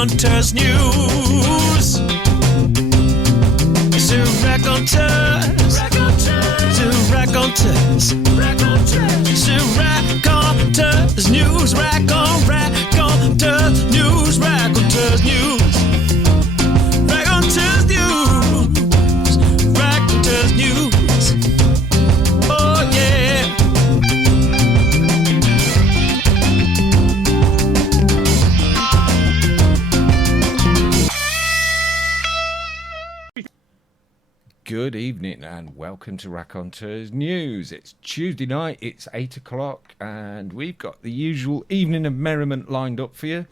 Raconteurs news. It's a Raconteurs. Raconteurs. It's a Raconteurs news. Raconteurs news. Raconteurs news. Raconteurs news. Raconteurs news. Oh yeah. Good evening and welcome to Raconteurs News. It's Tuesday night, it's 8 o'clock and we've got the usual evening of merriment lined up for you.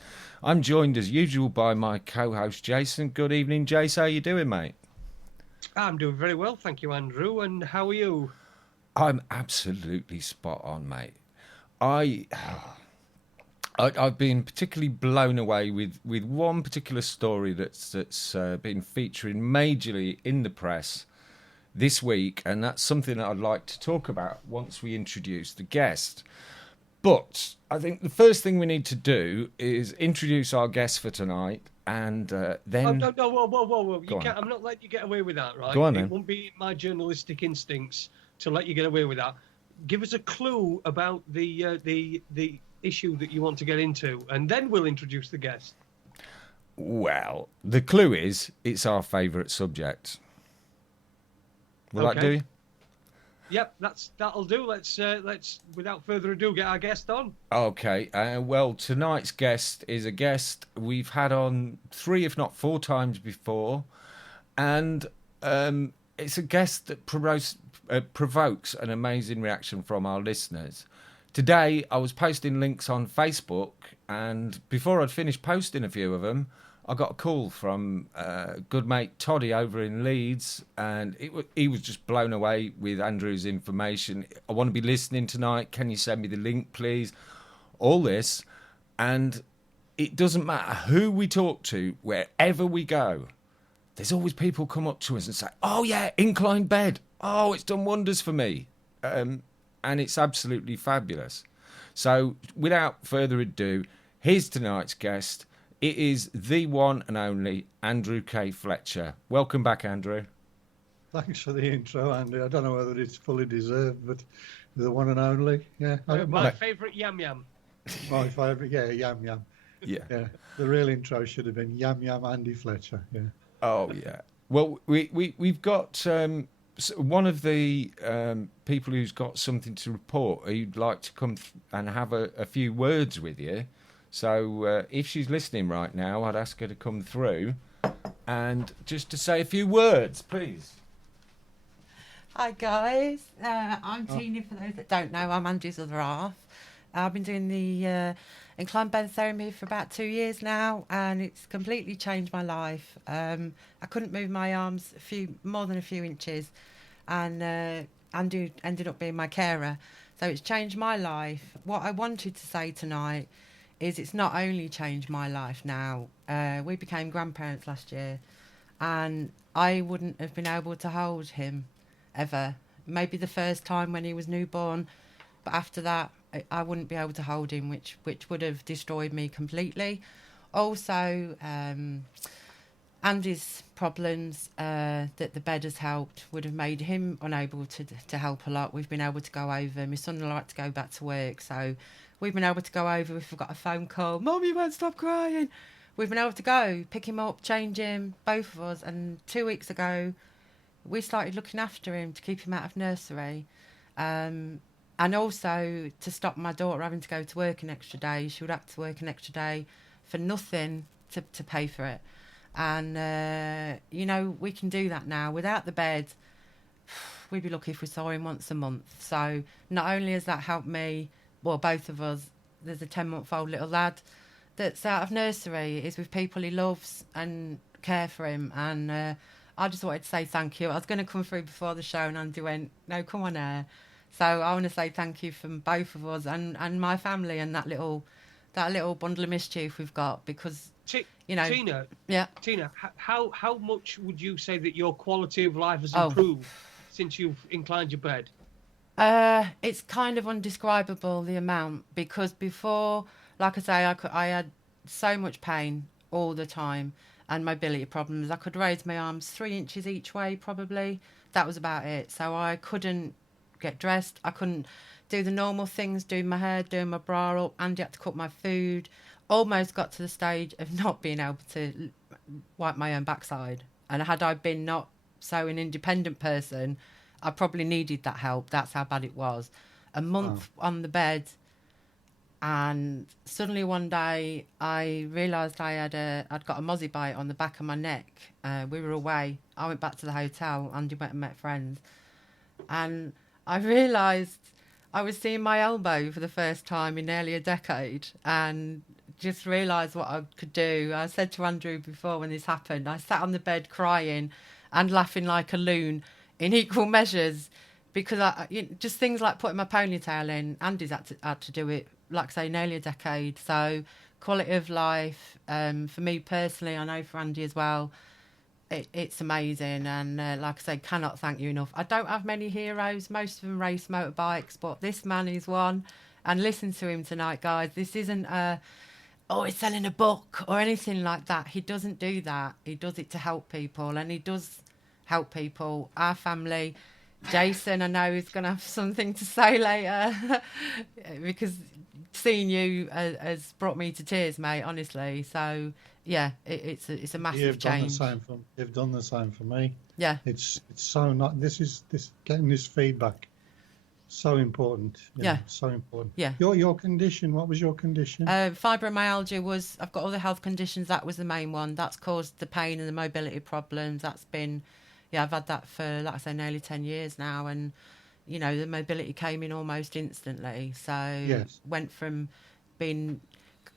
I'm joined as usual by my co-host Jason. Good evening, Jace. How you doing, mate? I'm doing very well, thank you, Andrew. And how are you? I'm absolutely spot on, mate. I've been particularly blown away with one particular story that's been featuring majorly in the press this week, and that's something that I'd like to talk about once we introduce the guest. But I think the first thing we need to do is introduce our guest for tonight, and then... Oh, no, whoa. I'm not letting you get away with that, right? Go on, then. It won't be my journalistic instincts to let you get away with that. Give us a clue about the issue that you want to get into, and then we'll introduce the guest. Well, the clue is it's our favourite subject. Will that do? Yep, that'll do. Let's without further ado get our guest on. Okay. Well, tonight's guest is a guest we've had on 3, if not 4 times before, and it's a guest that provokes an amazing reaction from our listeners. Today, I was posting links on Facebook, and before I'd finished posting a few of them, I got a call from good mate Toddy over in Leeds, and he was just blown away with Andrew's information. I want to be listening tonight. Can you send me the link, please? All this, and it doesn't matter who we talk to, wherever we go, there's always people come up to us and say, "Oh yeah, incline bed. Oh, it's done wonders for me." And it's absolutely fabulous. So, without further ado, here's tonight's guest. It is the one and only Andrew K Fletcher. Welcome back, Andrew. Thanks for the intro, Andy. I don't know whether it's fully deserved, but the one and only. Yeah. My favourite yam yam. My favourite, yeah, yam yam. Yeah. The real intro should have been yam yam Andy Fletcher. Yeah. Oh yeah. Well, we've got one of the people who's got something to report who'd like to come and have a few words with you. So if she's listening right now, I'd ask her to come through and just to say a few words, please. Hi guys, I'm Tina. For those that don't know, I'm Andrew's other half. I've been doing the incline bed therapy for about 2 years now, and it's completely changed my life. I couldn't move my arms more than a few inches, and Andrew ended up being my carer. So it's changed my life. What I wanted to say tonight is it's not only changed my life now. We became grandparents last year, and I wouldn't have been able to hold him ever. Maybe the first time when he was newborn, but after that I wouldn't be able to hold him, which would have destroyed me completely. Also, Andy's problems that the bed has helped would have made him unable to help a lot. We've been able to go over. My son would like to go back to work, so we've been able to go over if we've got a phone call. "Mum, you won't stop crying." We've been able to go, pick him up, change him, both of us. And 2 weeks ago, we started looking after him to keep him out of nursery. And also to stop my daughter having to go to work an extra day. She would have to work an extra day for nothing to pay for it. And, we can do that now. Without the bed, we'd be lucky if we saw him once a month. So not only has that helped me, well, both of us, there's a 10-month-old little lad that's out of nursery, is with people he loves and care for him. And I just wanted to say thank you. I was going to come through before the show, and Andy went, "No, come on here." So I want to say thank you from both of us and my family and that little bundle of mischief we've got, because, Tina, yeah. Tina, how much would you say that your quality of life has improved since you've inclined your bed? It's kind of undescribable, the amount, because before, like I say, I had so much pain. all the time, and mobility problems. I could raise my arms 3 inches each way, probably. That was about it. So I couldn't get dressed. I couldn't do the normal things, doing my hair, doing my bra up. Andy had to cook my food. Almost got to the stage of not being able to wipe my own backside. And had I been not so an independent person, I probably needed that help. That's how bad it was. A month on the bed, and suddenly one day I realised I'd got a mozzie bite on the back of my neck. We were away. I went back to the hotel. Andy went and met friends, and I realised I was seeing my elbow for the first time in nearly a decade, and just realised what I could do. I said to Andrew before when this happened, I sat on the bed crying and laughing like a loon in equal measures, because just things like putting my ponytail in. Andy's had to do it, like I say, nearly a decade. So quality of life, for me personally, I know for Andy as well, it's amazing. And like I say, cannot thank you enough. I don't have many heroes. Most of them race motorbikes, but this man is one. And listen to him tonight, guys. This isn't he's selling a book or anything like that. He doesn't do that. He does it to help people, and he does help people. Our family, Jason, I know, is going to have something to say later because seeing you has brought me to tears, mate, honestly. So, yeah, it's a massive change. You've done the same for me. Yeah. It's so not, getting this feedback, so important. Yeah. So important. Yeah. Your condition, what was your condition? Fibromyalgia I've got other health conditions. That was the main one. That's caused the pain and the mobility problems. That's been, I've had that for, like I say, nearly 10 years now. And, the mobility came in almost instantly. So went from being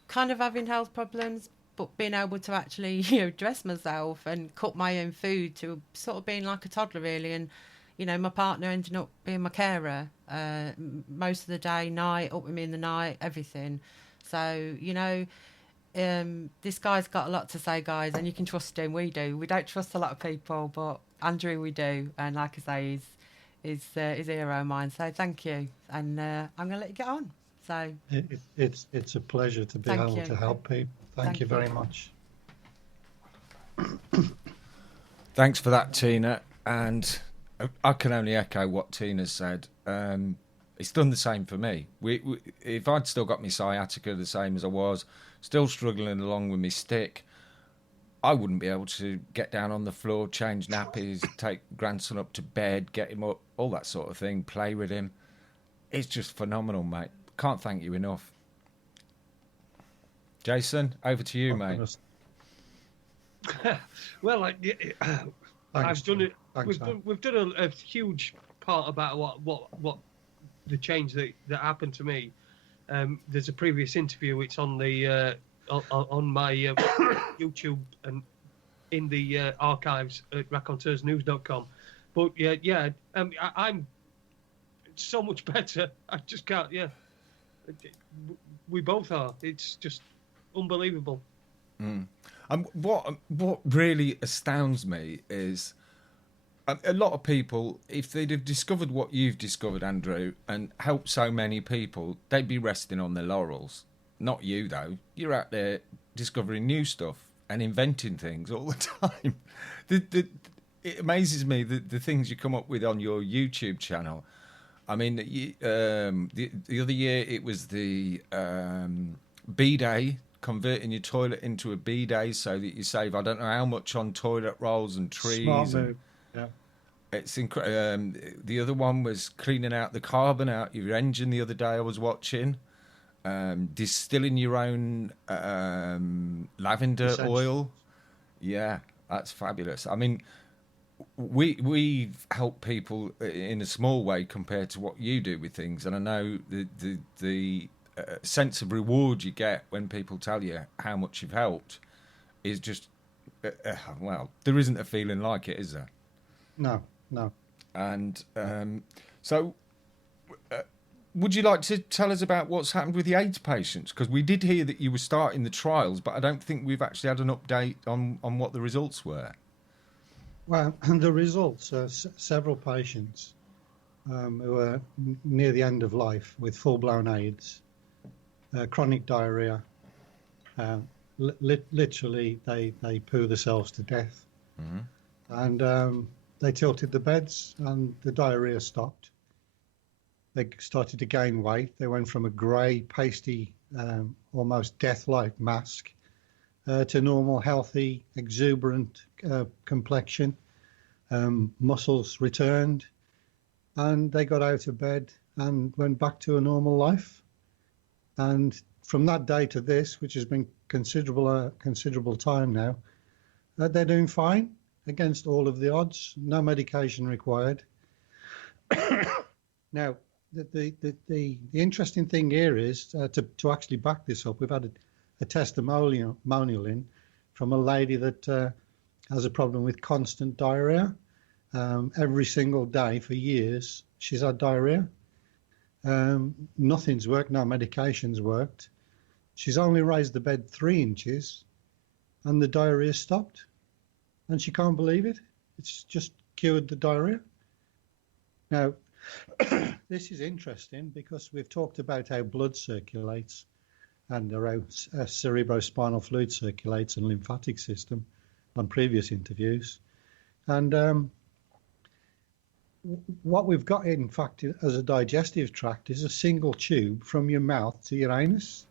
kind of having health problems, but being able to actually, dress myself and cook my own food, to sort of being like a toddler, really. And, my partner ended up being my carer most of the day, night, up with me in the night, everything. So, this guy's got a lot to say, guys, and you can trust him. We do. We don't trust a lot of people, but Andrew, we do. And like I say, he's a hero of mine. So thank you. And I'm going to let you get on. So it's a pleasure to be able to help people. Thank you very much. Thanks for that, Tina. And I can only echo what Tina said. It's done the same for me. If I'd still got my sciatica the same as I was, still struggling along with my stick, I wouldn't be able to get down on the floor, change nappies, take grandson up to bed, get him up, all that sort of thing, play with him. It's just phenomenal, mate. Can't thank you enough. Jason, over to you, mate. Well, I've done it. We've done a huge part about what the change that happened to me. There's a previous interview. It's on the on my YouTube and in the archives at raconteursnews.com. But I'm so much better. I just can't. Yeah, we both are. It's just unbelievable. What really astounds me is a lot of people, if they'd have discovered what you've discovered, Andrew, and helped so many people, they'd be resting on their laurels. Not you, though. You're out there discovering new stuff and inventing things all the time. It amazes me the things you come up with on your YouTube channel. I mean, the other year it was the B-Day, converting your toilet into a B-Day so that you save, I don't know how much on toilet rolls and trees. Smart move. Yeah. It's incredible. The other one was cleaning out the carbon out your engine the other day I was watching. Distilling your own lavender oil. Yeah, that's fabulous. I mean, we've helped people in a small way compared to what you do with things. And I know the sense of reward you get when people tell you how much you've helped is just, well, there isn't a feeling like it, is there? No. And so would you like to tell us about what's happened with the AIDS patients? Because we did hear that you were starting the trials, but I don't think we've actually had an update on what the results were. Well, the results are several patients who are near the end of life with full-blown AIDS, chronic diarrhea, literally they poo themselves to death. And they tilted the beds and the diarrhea stopped. They started to gain weight. They went from a grey, pasty, almost death-like mask to normal, healthy, exuberant complexion. Muscles returned, and they got out of bed and went back to a normal life. And from that day to this, which has been considerable time now, they're doing fine against all of the odds. No medication required. Now, the interesting thing here is to actually back this up. We've had a testimonial in from a lady that has a problem with constant diarrhea. Every single day for years, she's had diarrhea. Nothing's worked, no medication's worked. She's only raised the bed 3 inches and the diarrhea stopped. And she can't believe it. It's just cured the diarrhea. Now, this is interesting because we've talked about how blood circulates and how cerebrospinal fluid circulates and lymphatic system on previous interviews. And what we've got, in fact, as a digestive tract is a single tube from your mouth to your anus.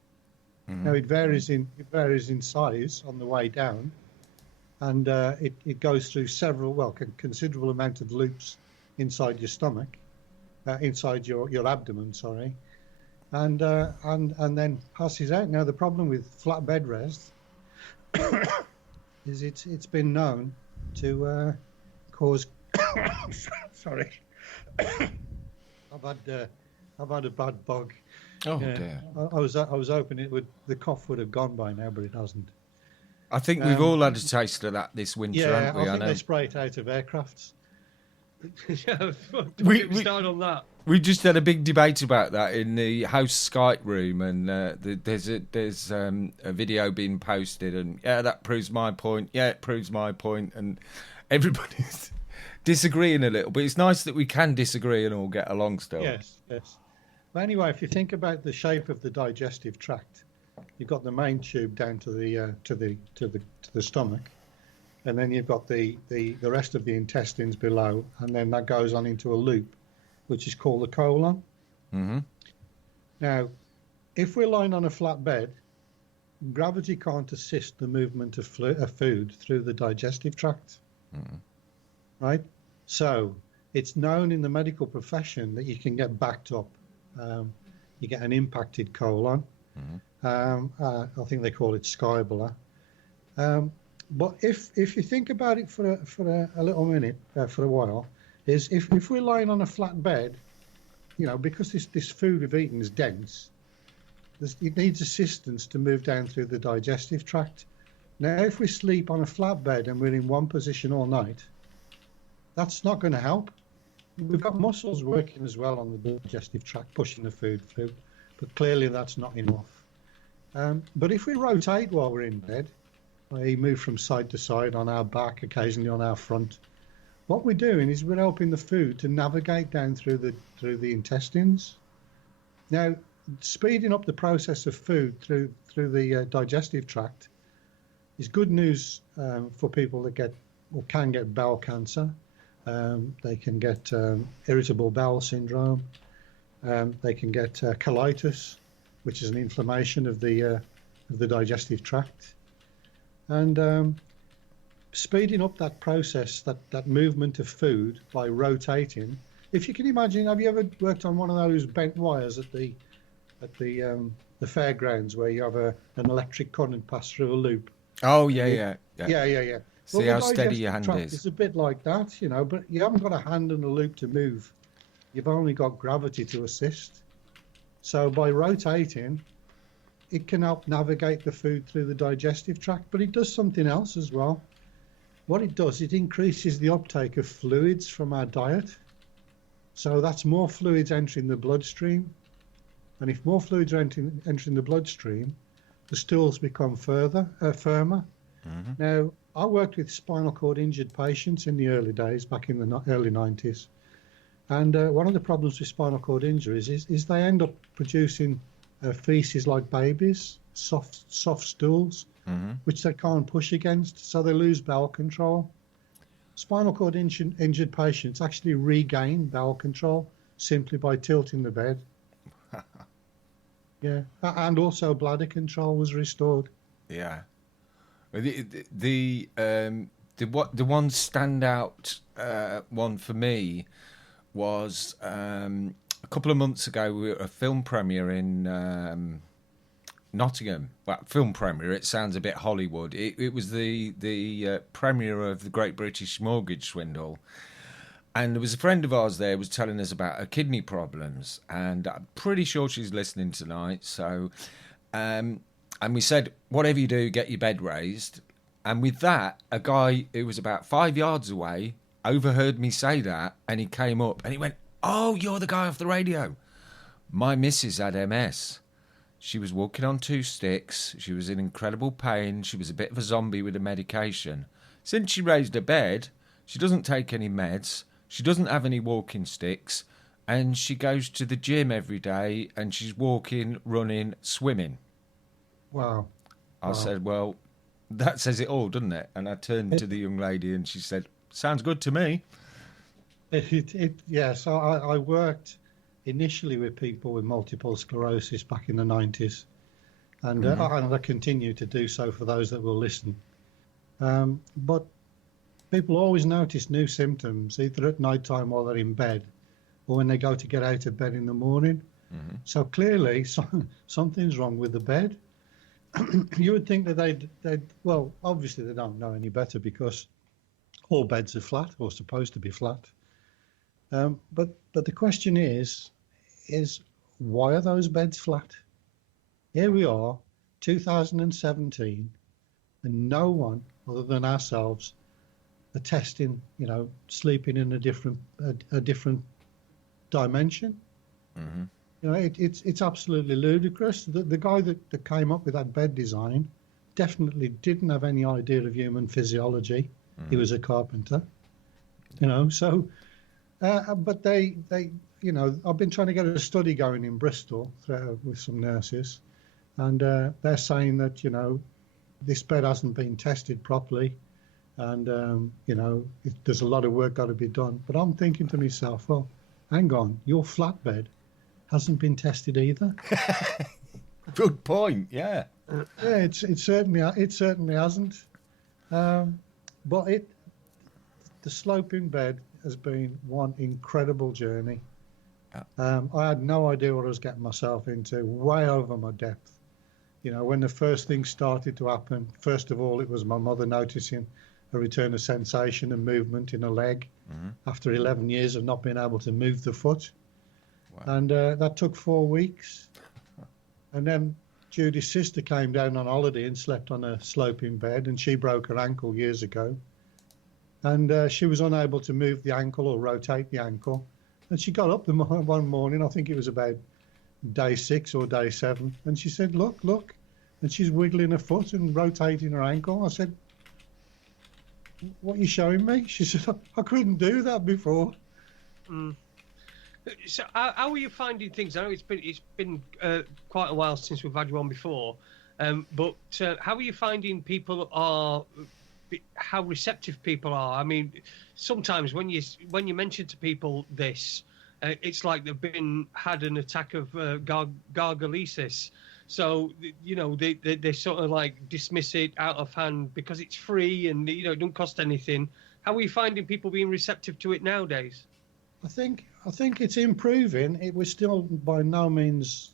Now, it varies in size on the way down, and it goes through considerable amount of loops inside your stomach, inside your abdomen, sorry, and then passes out. Now, the problem with flat bed rest is it's been known to cause sorry, I've had a bad bug. Oh dear! I was hoping the cough would have gone by now, but it hasn't. I think we've all had a taste of that this winter, haven't we? I think they spray it out of aircrafts. we started on that. We just had a big debate about that in the house Skype room, and there's a video being posted, and that proves my point. Yeah, it proves my point, and everybody's disagreeing a little. But it's nice that we can disagree and all get along still. Yes. But anyway, if you think about the shape of the digestive tract, you've got the main tube down to the stomach, and then you've got the rest of the intestines below, and then that goes on into a loop, which is called the colon. Now, if we're lying on a flat bed, gravity can't assist the movement of food through the digestive tract, right? So it's known in the medical profession that you can get backed up. You get an impacted colon. I think they call it scapular. But if you think about it for a little minute, for a while, is if we're lying on a flat bed, because this food we've eaten is dense, it needs assistance to move down through the digestive tract. Now, if we sleep on a flat bed and we're in one position all night, that's not going to help. We've got muscles working as well on the digestive tract, pushing the food through, but clearly that's not enough. But if we rotate while we're in bed, we move from side to side on our back, occasionally on our front, what we're doing is we're helping the food to navigate down through the intestines. Now, speeding up the process of food through the digestive tract is good news for people that get or can get bowel cancer. They can get irritable bowel syndrome. They can get colitis, which is an inflammation of the digestive tract. And speeding up that process, that movement of food by rotating. If you can imagine, have you ever worked on one of those bent wires at the fairgrounds where you have an electric current pass through a loop? Oh yeah. See Well, how steady your hand is. It's a bit like that, but you haven't got a hand and a loop to move. You've only got gravity to assist. So by rotating, it can help navigate the food through the digestive tract, but it does something else as well. What it does, it increases the uptake of fluids from our diet. So that's more fluids entering the bloodstream. And if more fluids are entering the bloodstream, the stools become firmer. Now, I worked with spinal cord injured patients in the early days, back in the early 90s. And one of the problems with spinal cord injuries is they end up producing feces like babies, soft stools. which they can't push against, so they lose bowel control. Spinal cord injured patients actually regain bowel control simply by tilting the bed. Yeah, and also bladder control was restored. Yeah. The one standout one for me was a couple of months ago. We were at a film premiere in Nottingham. Well, film premiere. It sounds a bit Hollywood. It was the premiere of the Great British Mortgage Swindle, and there was a friend of ours there was telling us about her kidney problems, and I'm pretty sure she's listening tonight. So, and we said, whatever you do, get your bed raised. And with that, a guy who was about 5 yards away overheard me say that, and he came up and he went, "Oh, you're the guy off the radio. My missus had MS. She was walking on 2 sticks. She was in incredible pain. She was a bit of a zombie with the medication. Since she raised her bed, she doesn't take any meds. She doesn't have any walking sticks. And she goes to the gym every day, and she's walking, running, swimming." Wow. I said, well, that says it all, doesn't it? And I turned to the young lady and she said, "Sounds good to me." Yes, I worked initially with people with multiple sclerosis back in the 90s, and I continue to do so for those that will listen. But people always notice new symptoms, either at night time while they're in bed or when they go to get out of bed in the morning. So clearly something's wrong with the bed. You would think that they'd well, obviously they don't know any better because all beds are flat or supposed to be flat. But the question is why are those beds flat? Here we are, 2017, and no one other than ourselves are testing, sleeping in a different dimension. It's absolutely ludicrous. The guy that came up with that bed design definitely didn't have any idea of human physiology. He was a carpenter, so. But they, I've been trying to get a study going in Bristol with some nurses, and they're saying that, this bed hasn't been tested properly, and, there's a lot of work got to be done. But I'm thinking to myself, well, hang on, your flat bed hasn't been tested either. Good point, yeah. Yeah, it certainly hasn't. But the sloping bed has been one incredible journey. I had no idea what I was getting myself into, way over my depth. When the first thing started to happen, first of all, it was my mother noticing a return of sensation and movement in her leg after 11 years of not being able to move the foot. Wow. And that took 4 weeks. And then Judy's sister came down on holiday and slept on a sloping bed, and she broke her ankle years ago. And she was unable to move the ankle or rotate the ankle. And she got up one morning, I think it was about day 6 or day 7, and she said, look. And she's wiggling her foot and rotating her ankle. I said, what are you showing me? She said, I couldn't do that before. So how are you finding things? I know it's been quite a while since we've had you on before, but how are you finding how receptive people are? I mean, sometimes when you mention to people this, it's like they've had an attack of gargalesis. So they sort of like dismiss it out of hand because it's free and it don't cost anything. How are you finding people being receptive to it nowadays? I think it's improving. It was still by no means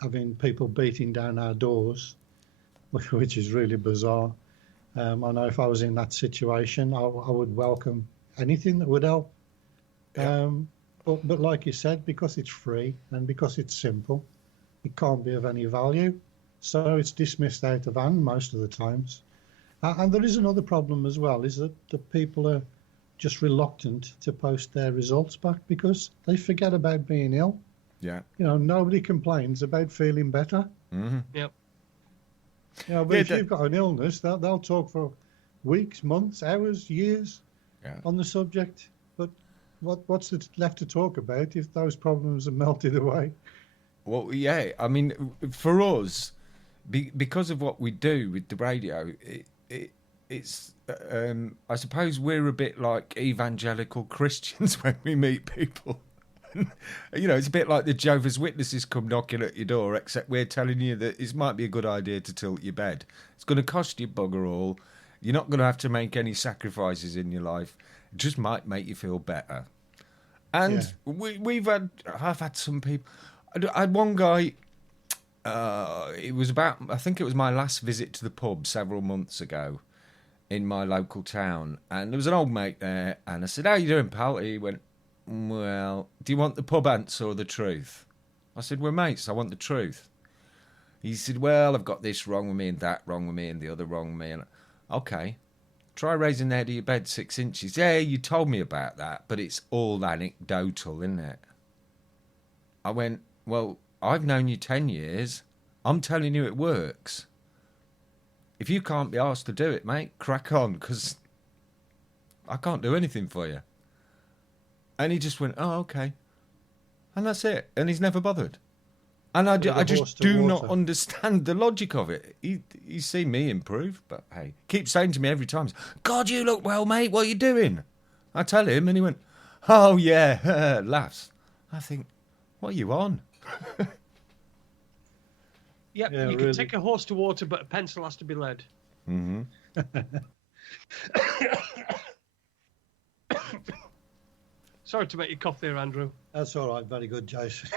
having people beating down our doors, which is really bizarre. I know if I was in that situation, I would welcome anything that would help. Yeah. But like you said, because it's free and because it's simple, it can't be of any value. So it's dismissed out of hand most of the times. And there is another problem as well, is that the people are just reluctant to post their results back because they forget about being ill. Yeah. Nobody complains about feeling better. Mm-hmm. Yep. But if you've got an illness, they'll talk for weeks, months, hours, years on the subject. But what's left to talk about if those problems are melted away? Well, yeah. I mean, for us, because of what we do with the radio, it's I suppose we're a bit like evangelical Christians when we meet people. You know, it's a bit like the Jehovah's Witnesses come knocking at your door, except we're telling you that it might be a good idea to tilt your bed. It's going to cost you bugger all. You're not going to have to make any sacrifices in your life. It just might make you feel better. And I've had some people. I had one guy. It was about, I think it was my last visit to the pub several months ago in my local town, and there was an old mate there, and I said, "How you doing, pal?" He went, "Well, do you want the pub answer or the truth?" I said, "We're mates, I want the truth." He said, "Well, I've got this wrong with me and that wrong with me and the other wrong with me." And okay, try raising the head of your bed 6 inches. Yeah, you told me about that, but it's all anecdotal, isn't it? I went, "Well, I've known you 10 years. I'm telling you it works. If you can't be asked to do it, mate, crack on, because I can't do anything for you." And he just went, "Oh, okay." And that's it. And he's never bothered. And I just do not understand the logic of it. He's seen me improve, but hey, keeps saying to me every time, "God, you look well, mate. What are you doing?" I tell him, and he went, "Oh, yeah," laughs. I think, what are you on? Yep, yeah, you can take a horse to water, but a pencil has to be lead. Mm-hmm. Sorry to make you cough there, Andrew. That's all right. Very good, Jason.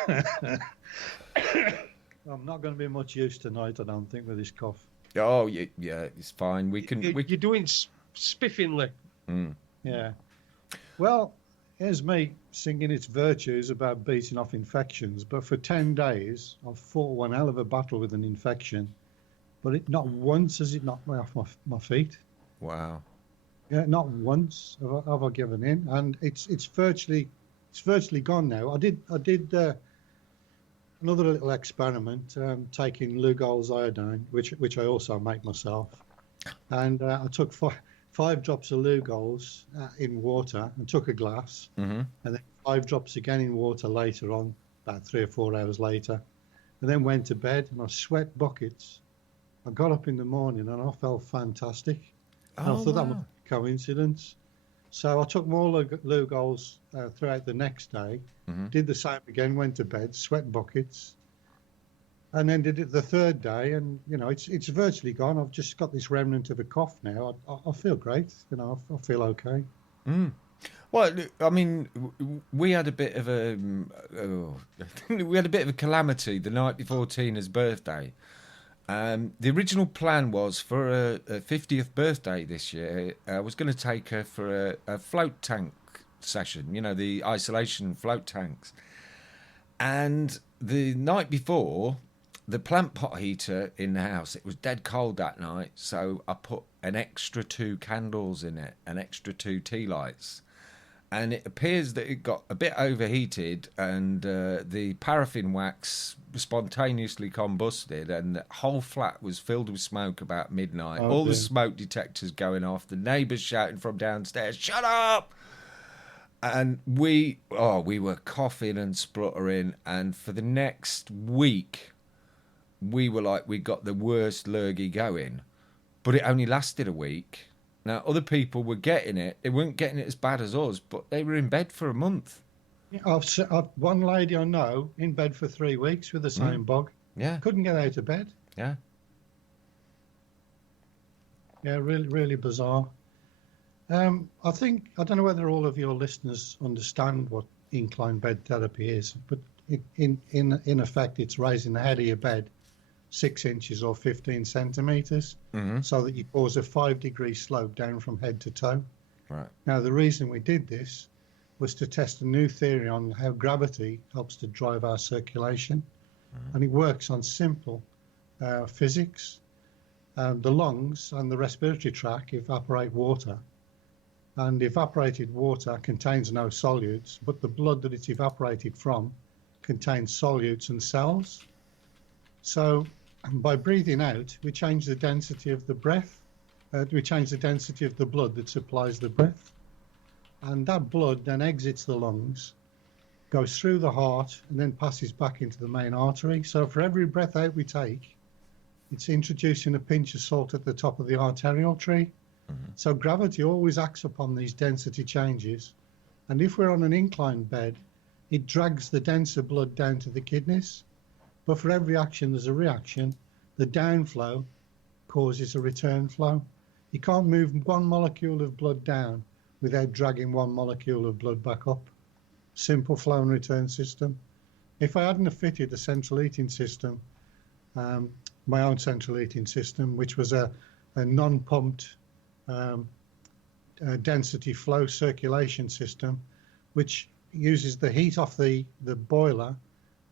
I'm not going to be much use tonight, I don't think, with this cough. Oh, yeah, it's fine. You're doing spiffingly. Mm. Yeah. Well, here's me singing its virtues about beating off infections, but for 10 days I've fought one hell of a battle with an infection, but not once has it knocked me off my feet. Wow. Yeah, not once have I given in, and it's virtually gone now. I did another little experiment, taking Lugol's iodine, which I also make myself, and I took 5 drops of Lugol's in water and took a glass, mm-hmm. and then 5 drops again in water later on, about 3 or 4 hours later, and then went to bed, and I sweat buckets. I got up in the morning and I felt fantastic. And I thought that was a coincidence. So I took more Lugol's throughout the next day, mm-hmm. did the same again, went to bed, sweat buckets, and then did it the third day, and it's virtually gone. I've just got this remnant of a cough now. I feel great. I feel okay. Mm. Well, I mean, we had a bit of a calamity the night before Tina's birthday. The original plan was for a 50th birthday this year. I was going to take her for a float tank session, the isolation float tanks. And the night before, the plant pot heater in the house, it was dead cold that night, so I put an extra 2 candles in it, an extra 2 tea lights. And it appears that it got a bit overheated, and the paraffin wax spontaneously combusted, and the whole flat was filled with smoke about midnight. All the smoke detectors going off, the neighbours shouting from downstairs, "Shut up!" And we were coughing and spluttering, and for the next week, we were like, we got the worst lurgy going. But it only lasted a week. Now, other people were getting it. They weren't getting it as bad as us, but they were in bed for a month. Yeah, I've one lady I know in bed for 3 weeks with the same bug. Yeah. Couldn't get out of bed. Yeah. Yeah, really, really bizarre. I don't know whether all of your listeners understand what incline bed therapy is, but in effect, it's raising the head of your bed 6 inches or 15 centimeters, mm-hmm. so that you cause a 5-degree slope down from head to toe. Right. Now, the reason we did this was to test a new theory on how gravity helps to drive our circulation, and it works on simple physics. The lungs and the respiratory tract evaporate water, and evaporated water contains no solutes, but the blood that it's evaporated from contains solutes and cells. So by breathing out, we change the density of the breath. We change the density of the blood that supplies the breath. And that blood then exits the lungs, goes through the heart, and then passes back into the main artery. So for every breath out we take, it's introducing a pinch of salt at the top of the arterial tree. So gravity always acts upon these density changes. And if we're on an inclined bed, it drags the denser blood down to the kidneys. But for every action, there's a reaction. The downflow causes a return flow. You can't move one molecule of blood down without dragging one molecule of blood back up. Simple flow and return system. If I hadn't have fitted a central heating system, my own central heating system, which was a non-pumped density flow circulation system, which uses the heat off the boiler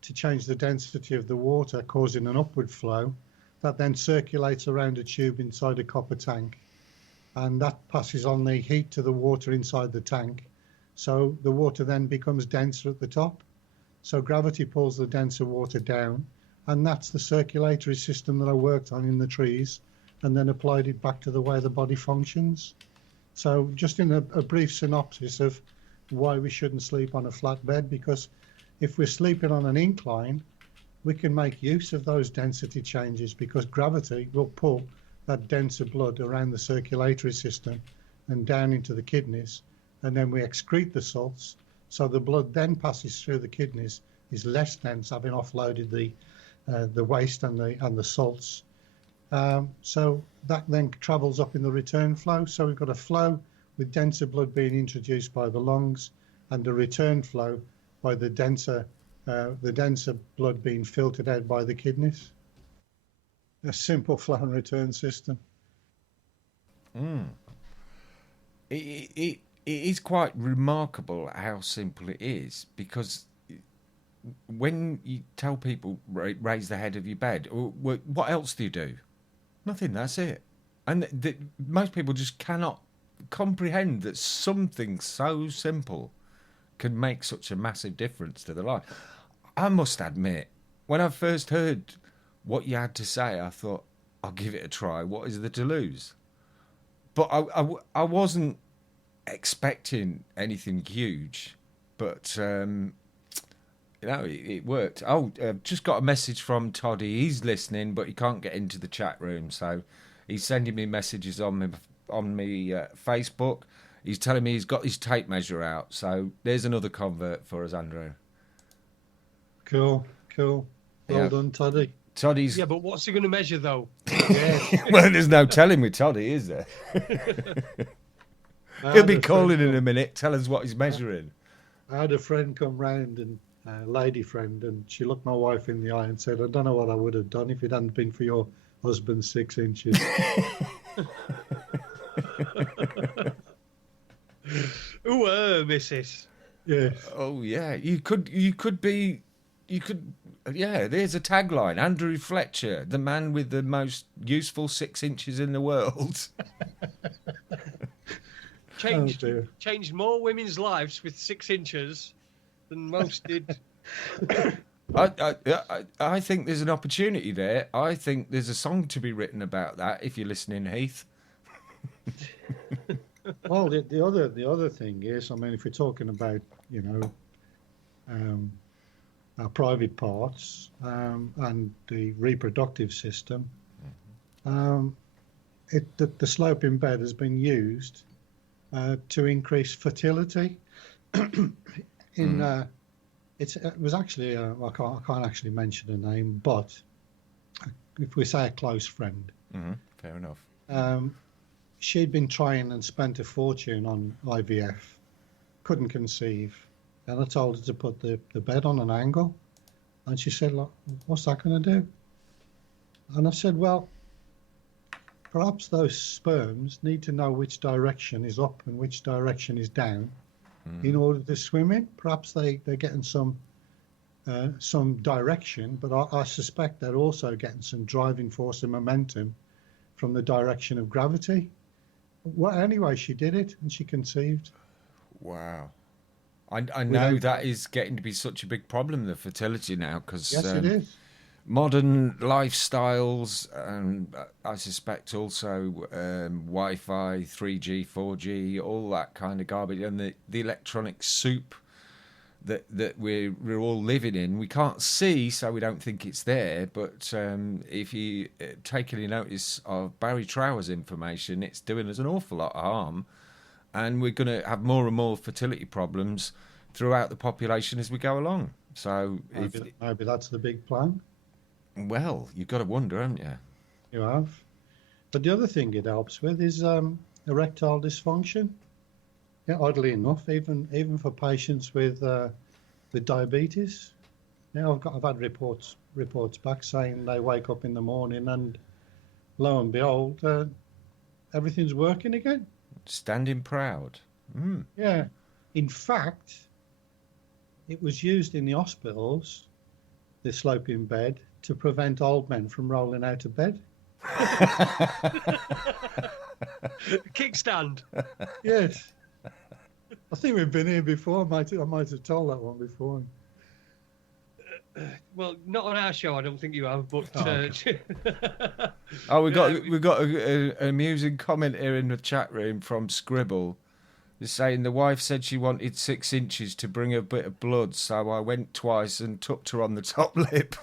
to change the density of the water, causing an upward flow that then circulates around a tube inside a copper tank, and that passes on the heat to the water inside the tank. So the water then becomes denser at the top. So gravity pulls the denser water down, and that's the circulatory system that I worked on in the trees, and then applied it back to the way the body functions. So just in a brief synopsis of why we shouldn't sleep on a flat bed, because if we're sleeping on an incline, we can make use of those density changes, because gravity will pull that denser blood around the circulatory system and down into the kidneys, and then we excrete the salts. So the blood then passes through the kidneys, is less dense, having offloaded the waste and the salts. So that then travels up in the return flow. So we've got a flow with denser blood being introduced by the lungs, and a return flow by the denser blood being filtered out by the kidneys. A simple flow and return system. It is quite remarkable how simple it is, because when you tell people raise the head of your bed, what else do you do? Nothing, that's it. And most people just cannot comprehend that something so simple can make such a massive difference to their life. I must admit, when I first heard what you had to say, I thought, I'll give it a try. What is there to lose? But I wasn't expecting anything huge, but it worked. I've just got a message from Toddy. He's listening, but he can't get into the chat room, so he's sending me messages on me Facebook. He's telling me he's got his tape measure out, so there's another convert for us, Andrew. Cool. Well done, Toddy. Toddy's... Yeah, but what's he going to measure, though? Yeah. Well, there's no telling with Toddy, is there? He'll be calling in a minute, tell us what he's measuring. I had a friend come round, and a lady friend, and she looked my wife in the eye and said, I don't know what I would have done if it hadn't been for your husband's 6 inches. Ooh, missus. Yeah. Oh, yeah. You could, there's a tagline. Andrew Fletcher, the man with the most useful 6 inches in the world. Changed more women's lives with 6 inches than most did. I think there's an opportunity there. I think there's a song to be written about that, if you're listening, Heath. Well, the other thing is, I mean, if we're talking about, our private parts and the reproductive system, the sloping bed has been used to increase fertility. It was actually I can't actually mention a name, but if we say a close friend, fair enough. She'd been trying and spent a fortune on IVF, couldn't conceive, and I told her to put the bed on an angle, and she said, "Look, what's that going to do?" And I said, "Well, perhaps those sperms need to know which direction is up and which direction is down in order to swim in. Perhaps they're getting some direction, but I suspect they're also getting some driving force and momentum from the direction of gravity." Well, anyway, she did it and she conceived. Wow. I know that is getting to be such a big problem, the fertility now, because yes, it is. Modern lifestyles, and I suspect also Wi-Fi, 3G, 4G, all that kind of garbage, and the electronic soup that we're all living in. We can't see, so we don't think it's there. But if you take any notice of Barry Trower's information, it's doing us an awful lot of harm, and we're going to have more and more fertility problems throughout the population as we go along. So maybe that's the big plan. Well, you've got to wonder, haven't you? You have. But the other thing it helps with is erectile dysfunction. Yeah, oddly enough, even for patients with diabetes. Yeah, I've had reports back saying they wake up in the morning and lo and behold, everything's working again. Standing proud. Mm. Yeah. In fact, it was used in the hospitals, the sloping bed, to prevent old men from rolling out of bed. Kickstand. Yes. I think we've been here before. I might have told that one before. Well, not on our show, I don't think you have. But okay. we've got an amusing comment here in the chat room from Scribble. They're saying the wife said she wanted 6 inches to bring a bit of blood, so I went twice and tucked her on the top lip.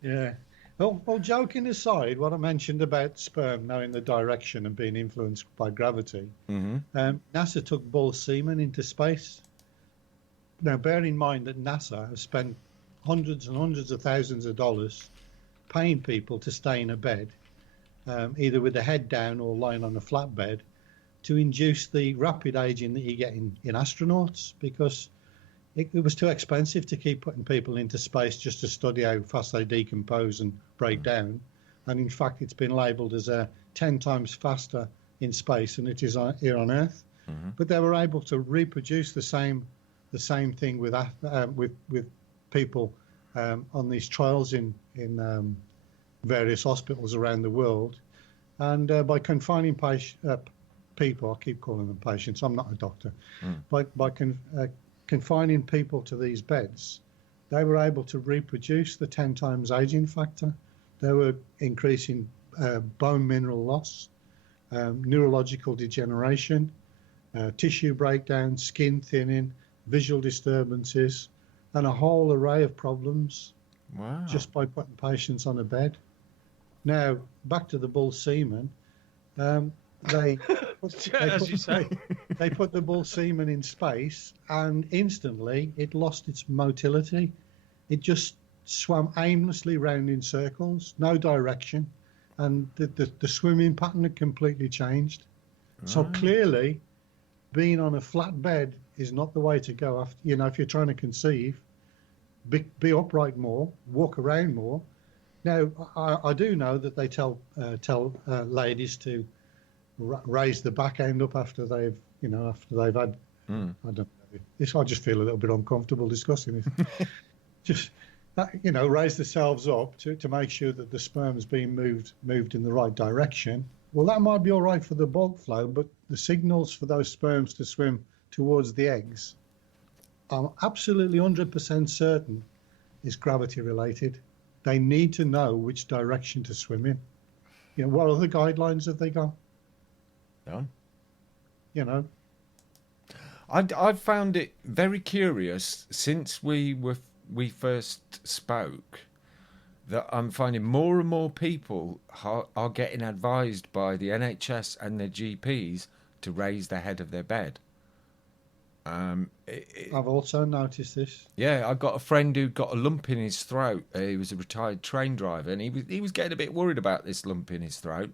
Yeah. Well, joking aside, what I mentioned about sperm knowing the direction and being influenced by gravity, NASA took bull semen into space. Now, bear in mind that NASA has spent hundreds and hundreds of thousands of dollars paying people to stay in a bed, either with the head down or lying on a flat bed, to induce the rapid aging that you get in astronauts, because it was too expensive to keep putting people into space just to study how fast they decompose and break down. And in fact, it's been labelled as 10 times faster in space than it is here on Earth. Mm-hmm. But they were able to reproduce the same thing with people on these trials in various hospitals around the world. And by confining people, I keep calling them patients, I'm not a doctor, by confining people to these beds, they were able to reproduce the 10 times aging factor. They were increasing bone mineral loss, neurological degeneration, tissue breakdown, skin thinning, visual disturbances, and a whole array of problems. Wow. Just by putting patients on a bed. Now, back to the bull semen. They put the bull semen in space, and instantly it lost its motility. It just swam aimlessly round in circles, no direction, and the swimming pattern had completely changed. Right. So clearly, being on a flat bed is not the way to go. After, if you're trying to conceive, be upright more, walk around more. Now, I do know that they tell ladies to raise the back end up after they've had. I don't know. I just feel a little bit uncomfortable discussing it. Just raise themselves up to make sure that the sperm's being moved in the right direction. Well, that might be all right for the bulk flow, but the signals for those sperms to swim towards the eggs, I'm absolutely 100% certain is gravity related. They need to know which direction to swim in. What other guidelines have they got? None. I've found it very curious since we first spoke that I'm finding more and more people are getting advised by the NHS and their GPs to raise the head of their bed. I've also noticed this. Yeah, I've got a friend who got a lump in his throat. He was a retired train driver, and he was getting a bit worried about this lump in his throat.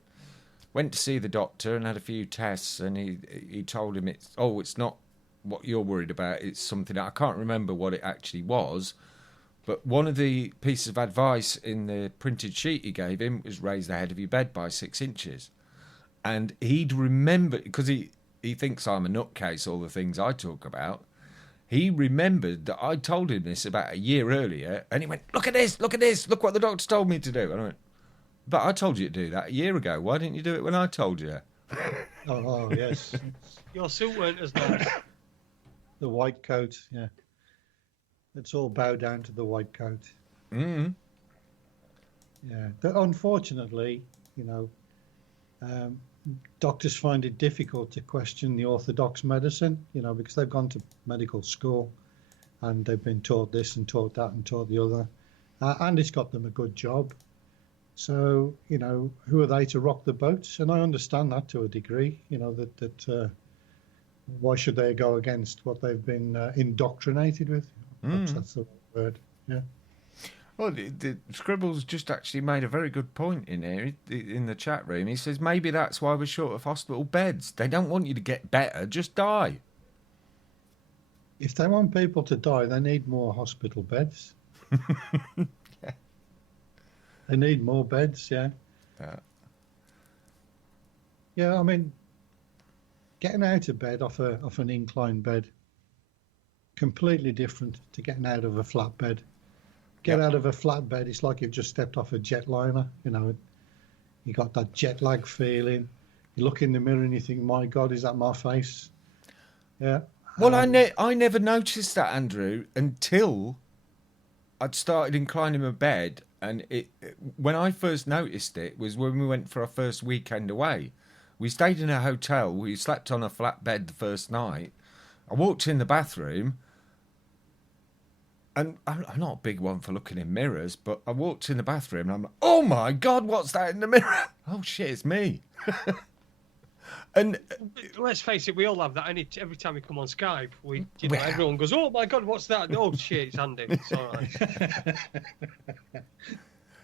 Went to see the doctor and had a few tests, and he told him it's not what you're worried about. It's something I can't remember what it actually was, but one of the pieces of advice in the printed sheet he gave him was raise the head of your bed by 6 inches, and he'd remembered because he thinks I'm a nutcase, all the things I talk about. He remembered that I told him this about a year earlier, and he went, look at this, look what the doctor told me to do. And I went, but I told you to do that a year ago. Why didn't you do it when I told you? Oh yes. Your suit weren't as nice. The white coat, yeah. Let's all bow down to the white coat. Yeah. Unfortunately, doctors find it difficult to question the orthodox medicine, because they've gone to medical school and they've been taught this and taught that and taught the other, and it's got them a good job. So, who are they to rock the boat? And I understand that to a degree, that why should they go against what they've been indoctrinated with? That's the word, yeah. Well, the Scribbles just actually made a very good point in here, in the chat room. He says, maybe that's why we're short of hospital beds. They don't want you to get better, just die. If they want people to die, they need more hospital beds. Yeah. They need more beds, yeah. Yeah, I mean, getting out of bed off an inclined bed, completely different to getting out of a flat bed. Get out of a flat bed, it's like you've just stepped off a jetliner, You got that jet lag feeling. You look in the mirror and you think, my God, is that my face? Yeah. Well, I never noticed that, Andrew, until I'd started inclining my bed. And when I first noticed it was when we went for our first weekend away. We stayed in a hotel. We slept on a flat bed the first night. I walked in the bathroom. And I'm not a big one for looking in mirrors, but I walked in the bathroom and I'm like, oh my God, what's that in the mirror? Oh shit, it's me. And let's face it, we all have that. Every time we come on Skype, everyone goes, oh my God, what's that? Oh shit, it's Andy. It's all right.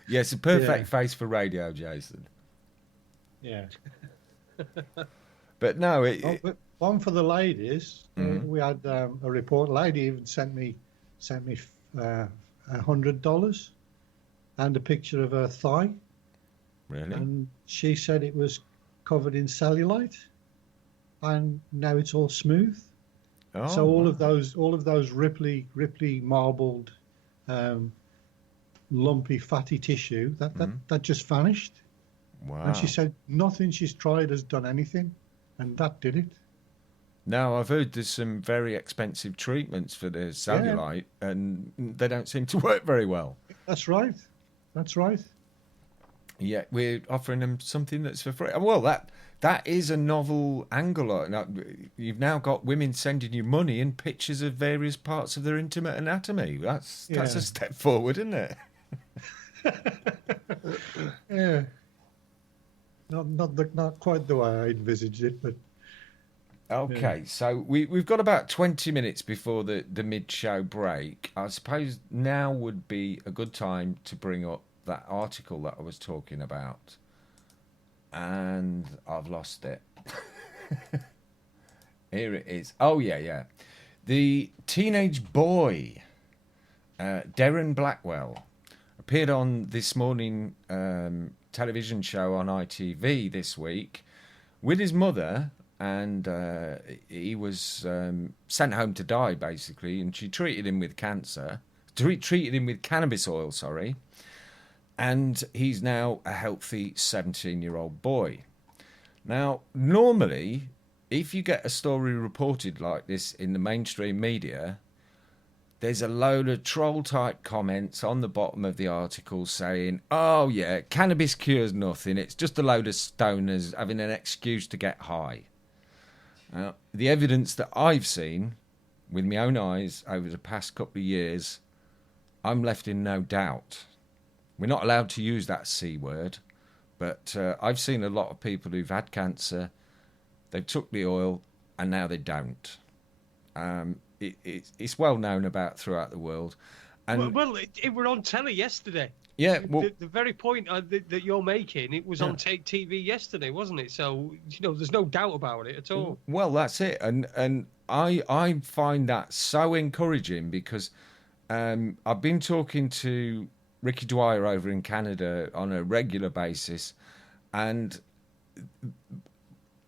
Yeah, it's a perfect face for radio, Jason. Yeah. But no, one for the ladies. We had a report. A lady even sent me $100 and a picture of her thigh. Really? And she said it was covered in cellulite, and now it's all smooth. Oh, so all of those ripply marbled, lumpy, fatty tissue that just vanished. Wow. And she said nothing she's tried has done anything, and that did it. Now, I've heard there's some very expensive treatments for the cellulite, and they don't seem to work very well. That's right. Yeah, we're offering them something that's for free. Well, that is a novel angle. Now, you've now got women sending you money and pictures of various parts of their intimate anatomy. That's a step forward, isn't it? Yeah. Not quite the way I envisaged it, but. Okay, so we've got about 20 minutes before the mid-show break. I suppose now would be a good time to bring up that article that I was talking about. And I've lost it. Here it is. Oh, yeah. The teenage boy, Darren Blackwell, appeared on this morning television show on ITV this week with his mother. And he was sent home to die, basically, and she treated him with treated him with cannabis oil, and he's now a healthy 17-year-old boy. Now, normally, if you get a story reported like this in the mainstream media, there's a load of troll-type comments on the bottom of the article saying, oh, yeah, cannabis cures nothing, it's just a load of stoners having an excuse to get high. The evidence that I've seen with my own eyes over the past couple of years, I'm left in no doubt. We're not allowed to use that C word, but I've seen a lot of people who've had cancer, they've took the oil, and now they don't. It's well known about throughout the world. And it were on telly yesterday. Yeah, the very point that you're making, it was on TV yesterday, wasn't it? So there's no doubt about it at all. Well, that's it, and I find that so encouraging because I've been talking to Ricky Dwyer over in Canada on a regular basis, and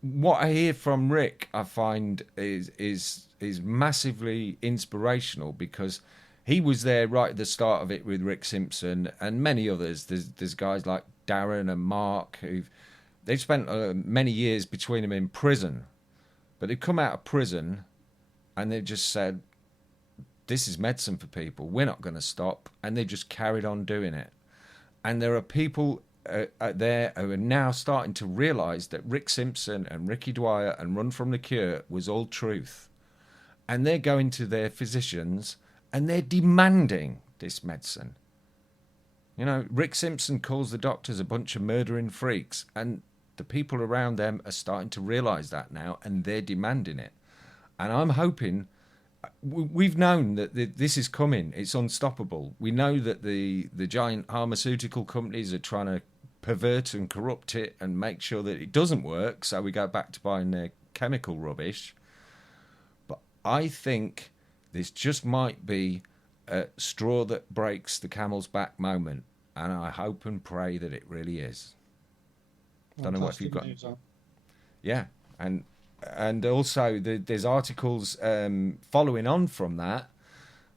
what I hear from Rick, I find is massively inspirational because he was there right at the start of it with Rick Simpson and many others. There's guys like Darren and Mark they've spent many years between them in prison, but they've come out of prison and they've just said, this is medicine for people. We're not going to stop. And they just carried on doing it. And there are people there are now starting to realise that Rick Simpson and Ricky Dwyer and Run From the Cure was all truth. And they're going to their physicians and they're demanding this medicine. You know, Rick Simpson calls the doctors a bunch of murdering freaks, and the people around them are starting to realise that now, and they're demanding it. And I'm hoping, we've known that this is coming. It's unstoppable. We know that the giant pharmaceutical companies are trying to pervert and corrupt it and make sure that it doesn't work, so we go back to buying their chemical rubbish. But I think this just might be a straw that breaks the camel's back moment, and I hope and pray that it really is. Don't know what you've got. Yeah, and also there's articles following on from that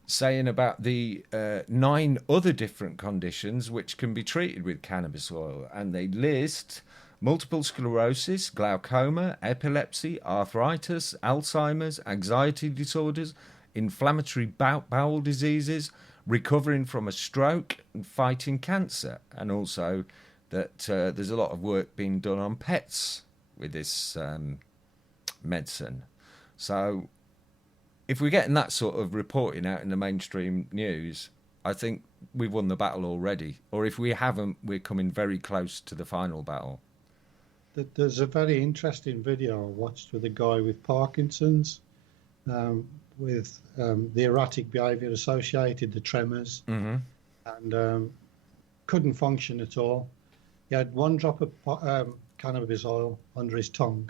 saying about the 9 other different conditions which can be treated with cannabis oil, and they list multiple sclerosis, glaucoma, epilepsy, arthritis, Alzheimer's, anxiety disorders, inflammatory bowel diseases, recovering from a stroke, and fighting cancer. And also that there's a lot of work being done on pets with this medicine. So if we're getting that sort of reporting out in the mainstream news, I think we've won the battle already. Or if we haven't, we're coming very close to the final battle. There's a very interesting video I watched with a guy with Parkinson's, with the erratic behaviour associated, the tremors, and couldn't function at all. He had 1 drop of cannabis oil under his tongue,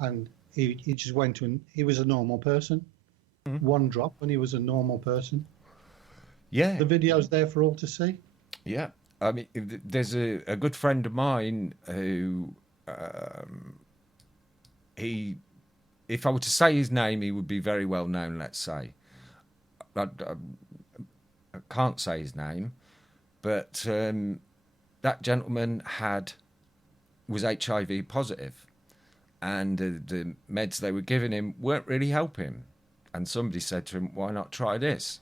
and he just went to, he was a normal person. 1 drop, and he was a normal person. Yeah. The video's there for all to see. Yeah. I mean, there's a good friend of mine who, if I were to say his name, he would be very well known, let's say. I can't say his name, but that gentleman was HIV positive, and the meds they were giving him weren't really helping. And somebody said to him, "Why not try this?"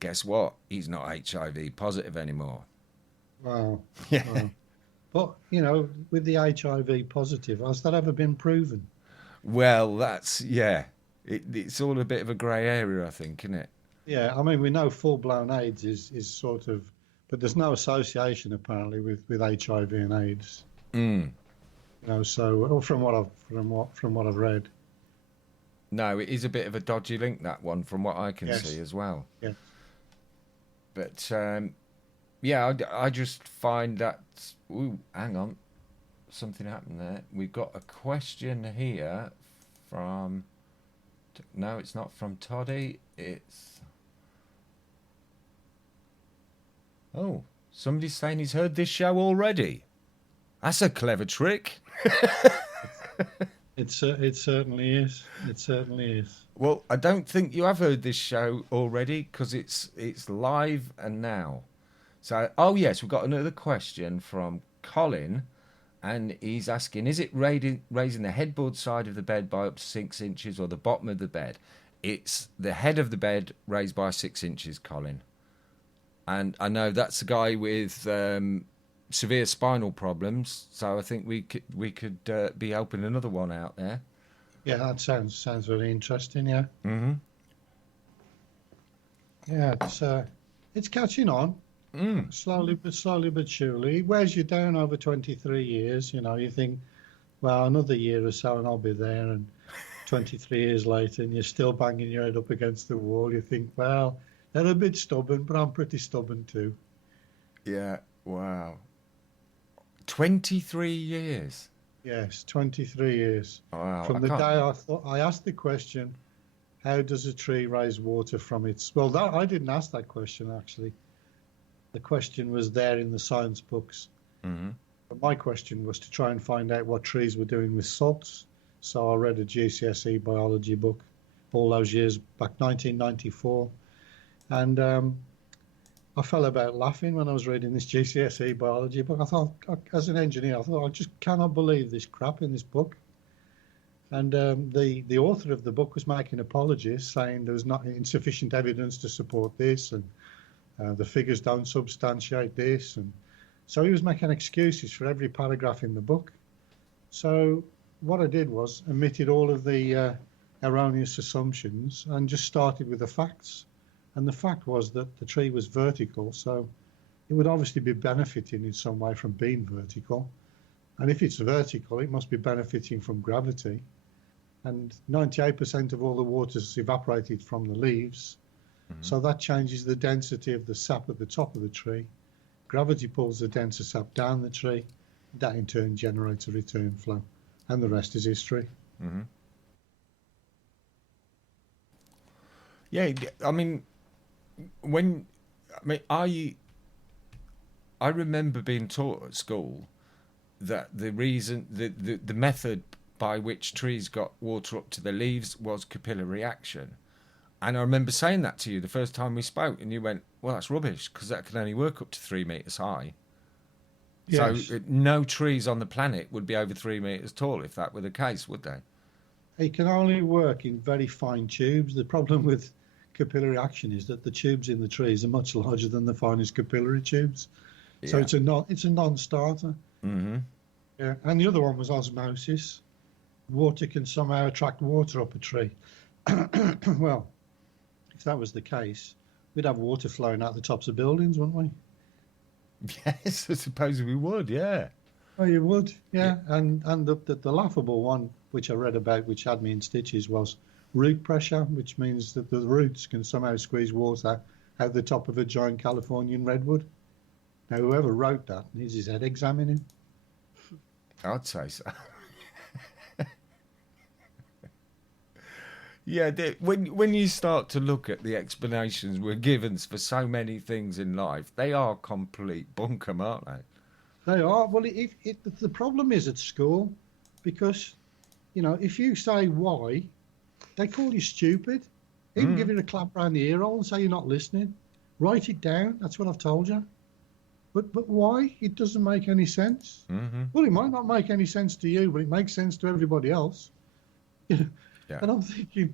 Guess what? He's not HIV positive anymore. Wow. Yeah. Wow. But, you know, with the HIV positive, has that ever been proven? Well, it's all a bit of a grey area, I think, isn't it? Yeah, I mean, we know full-blown AIDS is sort of, but there's no association apparently with HIV and AIDS. You know, so from what I've read. No, it is a bit of a dodgy link, that one, from what I can see as well. Yeah. But I just find that. Ooh, hang on, something happened there. We've got a question here from. No, it's not from Toddy. It's. Oh, somebody's saying he's heard this show already. That's a clever trick. It certainly is. It certainly is. Well, I don't think you have heard this show already because it's live and now. So, oh yes, we've got another question from Colin, and he's asking, is it raising the headboard side of the bed by up to 6 inches or the bottom of the bed? It's the head of the bed raised by 6 inches, Colin. And I know that's a guy with severe spinal problems, so I think we could be helping another one out there. Yeah, that sounds very interesting. Yeah. Yeah, it's catching on. Slowly but surely. It wears you down over 23 years. You know, you think, well, another year or so and I'll be there. And 23 years later, and you're still banging your head up against the wall. You think, well, they're a bit stubborn, but I'm pretty stubborn too. Yeah. Wow. 23 years. Yes, 23 years. Wow. From the day I asked the question, how does a tree raise water from its... Well, I didn't ask that question, actually. The question was there in the science books. But my question was to try and find out what trees were doing with salts. So I read a GCSE biology book all those years, back 1994. And I fell about laughing when I was reading this GCSE biology book. I thought, as an engineer, I just cannot believe this crap in this book. And the author of the book was making apologies, saying there was not insufficient evidence to support this, and the figures don't substantiate this. And So he was making excuses for every paragraph in the book. So what I did was omitted all of the erroneous assumptions and just started with the facts. And the fact was that the tree was vertical, so it would obviously be benefiting in some way from being vertical. And if it's vertical, it must be benefiting from gravity. And 98% of all the water is evaporated from the leaves. So that changes the density of the sap at the top of the tree. Gravity pulls the denser sap down the tree. That in turn generates a return flow. And the rest is history. Yeah, I mean, I remember being taught at school that the reason, the method by which trees got water up to the leaves was capillary action. And I remember saying that to you the first time we spoke, and you went, well, that's rubbish, because that can only work up to 3 meters high. Yes. So no trees on the planet would be over 3 meters tall if that were the case, would they? It can only work in very fine tubes. The problem with capillary action is that the tubes in the trees are much larger than the finest capillary tubes. Yeah. So it's a non-starter. Yeah. And the other one was osmosis. Water can somehow attract water up a tree. Well, if that was the case, we'd have water flowing out the tops of buildings, wouldn't we? Yes, I suppose we would, yeah. Oh, you would, yeah. And the laughable one, which I read about, which had me in stitches, was root pressure, which means that the roots can somehow squeeze water out the top of a giant Californian redwood. Now, whoever wrote that needs his head examining. I'd say so. Yeah, when you start to look at the explanations we're given for so many things in life, they are complete bunkum, aren't they? They are. Well, the problem is at school, because, you know, if you say why, they call you stupid. They can give you a clap around the ear hole and say you're not listening. Write it down. That's what I've told you. But why? It doesn't make any sense. Well, it might not make any sense to you, but it makes sense to everybody else. Yeah. And I'm thinking,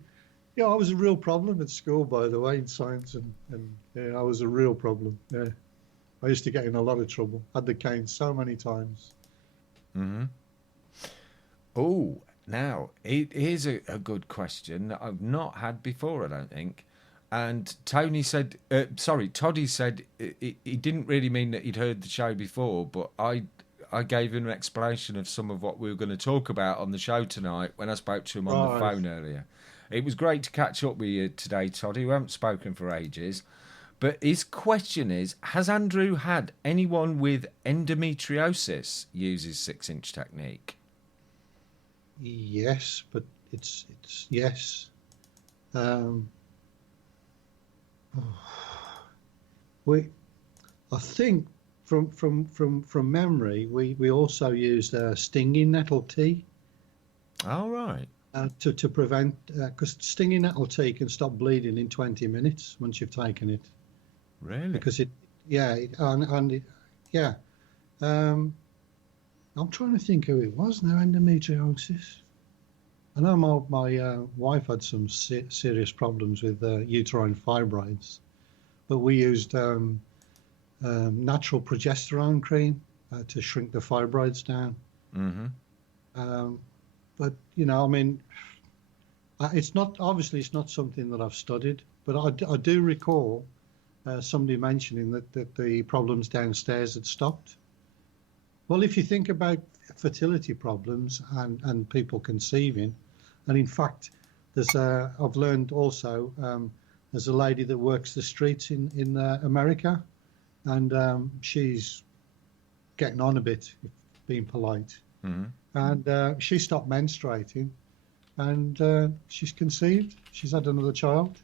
yeah, I was a real problem at school, by the way, in science, and yeah, I was a real problem. Yeah, I used to get in a lot of trouble. Had the cane so many times. Oh, now here's a good question that I've not had before, I don't think. And Toddy said he didn't really mean that he'd heard the show before, but I gave him an explanation of some of what we were going to talk about on the show tonight when I spoke to him on the phone earlier. It was great to catch up with you today, Toddy. We haven't spoken for ages. But his question is, has Andrew had anyone with endometriosis use his 6-inch technique? Yes, but it's yes. I think from memory, we also used stinging nettle tea. Oh, right. To prevent, because stinging nettle tea can stop bleeding in 20 minutes once you've taken it. Really? Because I'm trying to think who it was now. Endometriosis. I know my wife had some serious problems with uterine fibroids, but we used natural progesterone cream to shrink the fibroids down. But you know, I mean, it's not something that I've studied, but I do recall somebody mentioning that the problems downstairs had stopped. Well, if you think about fertility problems and people conceiving, and in fact, I've learned also there's a lady that works the streets in America, and she's getting on a bit, being polite, and she stopped menstruating, and she's conceived. She's had another child,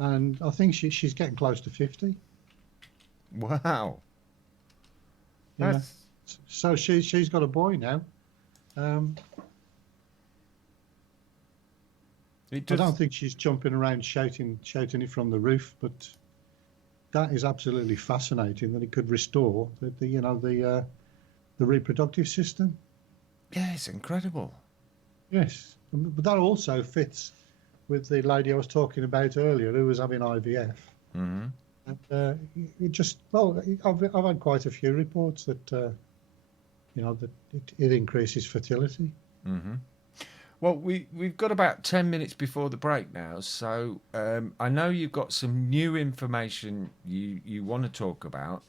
and I think she's getting close to 50. Wow. Yeah. So she's got a boy now. I don't think she's jumping around shouting it from the roof, but that is absolutely fascinating that it could restore the reproductive system. Yeah, it's incredible. Yes, but that also fits with the lady I was talking about earlier who was having IVF. And it just, well, I've had quite a few reports that, that it increases fertility. Mm-hmm. Well, we've got about 10 minutes before the break now, so I know you've got some new information you want to talk about.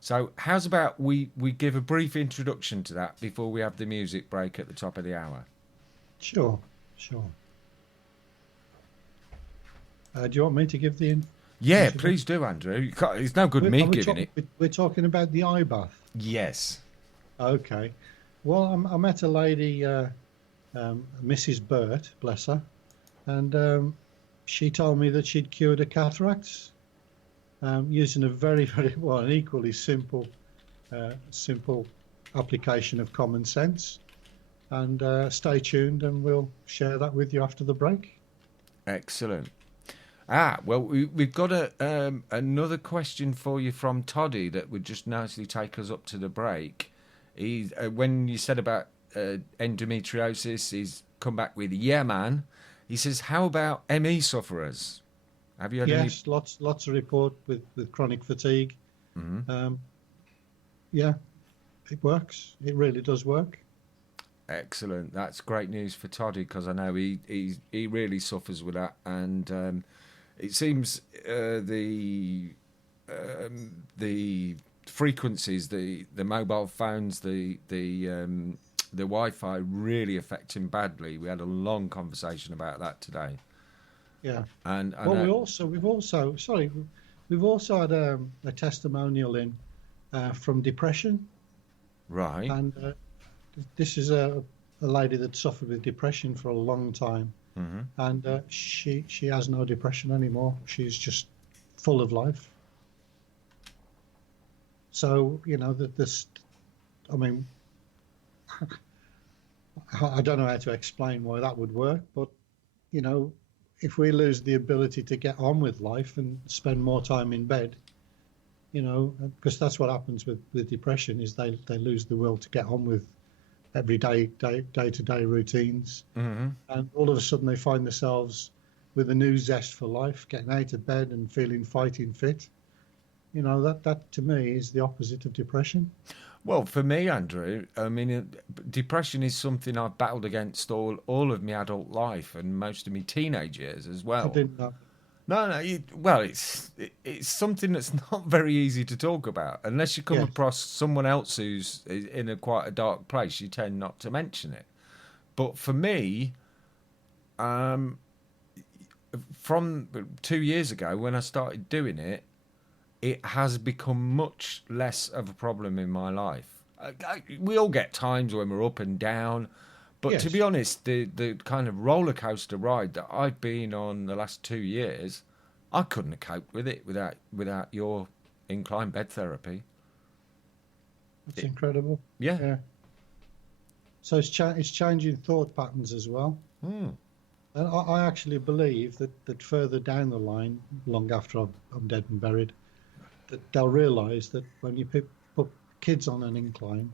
So how's about we give a brief introduction to that before we have the music break at the top of the hour? Sure. Do you want me to give the Yeah, please do, Andrew. It's no good me giving it. We're talking about the eye bath. Yes. Okay. Well, I met a lady, Mrs. Burt, bless her, and she told me that she'd cured her cataracts using a very, very, well, an equally simple application of common sense. And stay tuned, and we'll share that with you after the break. Excellent. Well, we've got another question for you from Toddy that would just nicely take us up to the break. When you said about endometriosis, he's come back with, yeah, man. He says, how about ME sufferers? Have you had any? Yes, lots of report with chronic fatigue. Mm-hmm. Yeah, it works. It really does work. Excellent. That's great news for Toddy, because I know he really suffers with that, and it seems the frequencies, the mobile phones, the Wi-Fi really affect him badly. We had a long conversation about that today. Yeah. And well, we've also had a testimonial in from depression. Right. And this is a lady that suffered with depression for a long time. Mm-hmm. And she has no depression anymore. She's just full of life. So, I mean, I don't know how to explain why that would work, but, if we lose the ability to get on with life and spend more time in bed, because that's what happens with depression, is they lose the will to get on with everyday day-to-day routines. Mm-hmm. And all of a sudden they find themselves with a new zest for life, getting out of bed and feeling fighting fit. That to me is the opposite of depression. Well, for me, Andrew, I mean, depression is something I've battled against all of my adult life and most of my teenage years as well. I didn't know. No. Well, it's something that's not very easy to talk about unless you come across someone else who's in quite a dark place. You tend not to mention it. But for me, from 2 years ago when I started doing it, it has become much less of a problem in my life. We all get times when we're up and down. But to be honest, the kind of roller coaster ride that I've been on the last 2 years, I couldn't have coped with it without your incline bed therapy. It's incredible. Yeah. So it's changing thought patterns as well. Mm. And I actually believe that further down the line, long after I'm dead and buried, that they'll realise that when you put kids on an incline,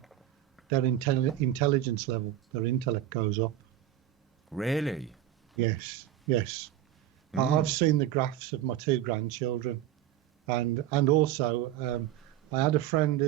their intelligence level, their intellect goes up. Really? Yes. I've seen the graphs of my 2 grandchildren, and also I had a friend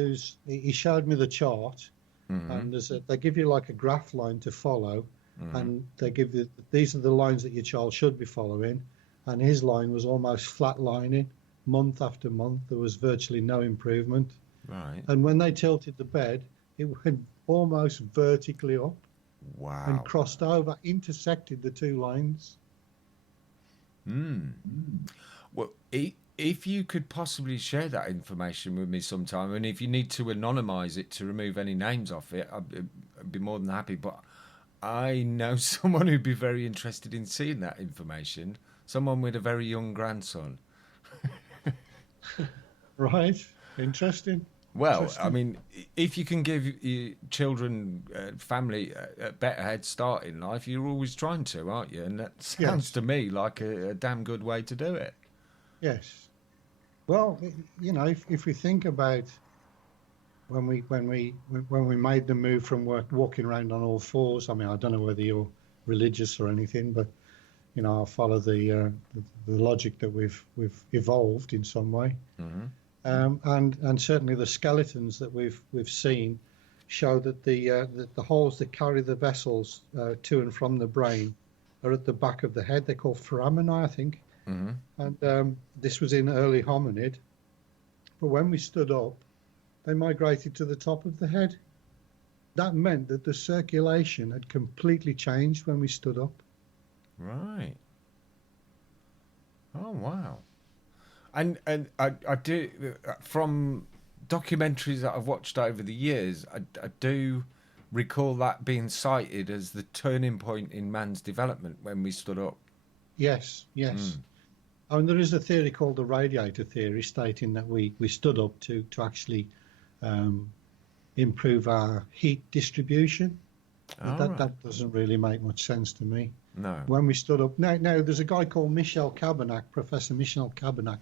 he showed me the chart, mm-hmm. and they give you like a graph line to follow, mm-hmm. and they give you, these are the lines that your child should be following, and his line was almost flatlining. Month after month, there was virtually no improvement. Right. And when they tilted the bed, it went almost vertically up. Wow. And crossed over, intersected the 2 lines. Well, if you could possibly share that information with me sometime, and if you need to anonymise it to remove any names off it, I'd be more than happy. But I know someone who'd be very interested in seeing that information, someone with a very young grandson. Right. Interesting. Well, I mean, if you can give your children, family, a better head start in life, you're always trying to, aren't you? And that sounds to me like a damn good way to do it. Yes. Well, if we think about when we made the move from walking around on all fours, I mean, I don't know whether you're religious or anything, but I'll follow the logic that we've evolved in some way. And certainly the skeletons that we've seen show that the holes that carry the vessels to and from the brain are at the back of the head. They're called foramina, I think. And this was in early hominid. But when we stood up, they migrated to the top of the head. That meant that the circulation had completely changed when we stood up. Right. Oh, wow. And I do, from documentaries that I've watched over the years, I do recall that being cited as the turning point in man's development when we stood up. Yes. I mean, there is a theory called the radiator theory, stating that we stood up to actually improve our heat distribution. That doesn't really make much sense to me. No. When we stood up, now there's a guy called Michel Cabernac, Professor Michel Cabernac,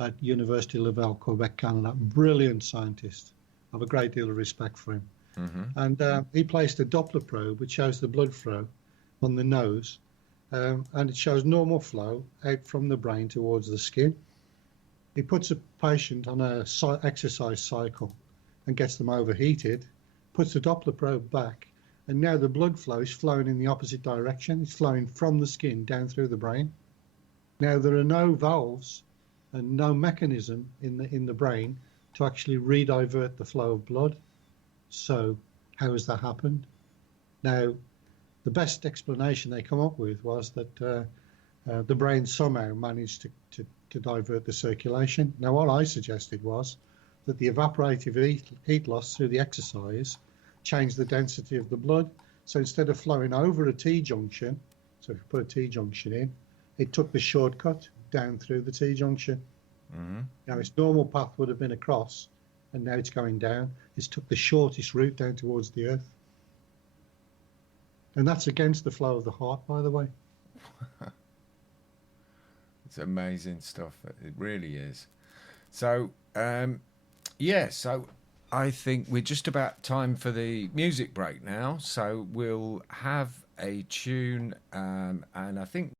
at University of Laval, Quebec, Canada. Brilliant scientist. I have a great deal of respect for him. And he placed a Doppler probe, which shows the blood flow on the nose, and it shows normal flow out from the brain towards the skin. He puts a patient on a exercise cycle and gets them overheated, puts the Doppler probe back, and now the blood flow is flowing in the opposite direction. It's flowing from the skin down through the brain. Now, there are no valves and no mechanism in the brain to actually redivert the flow of blood. So how has that happened? Now, the best explanation they come up with was that the brain somehow managed to divert the circulation. Now, what I suggested was that the evaporative heat loss through the exercise changed the density of the blood. So instead of flowing over a T-junction, so if you put a T-junction in, it took the shortcut down through the T-junction. Now, its normal path would have been across, and now it's going down. It's took the shortest route down towards the earth. And that's against the flow of the heart, by the way. It's amazing stuff. It really is. So, so I think we're just about time for the music break now. So we'll have a tune, and I think...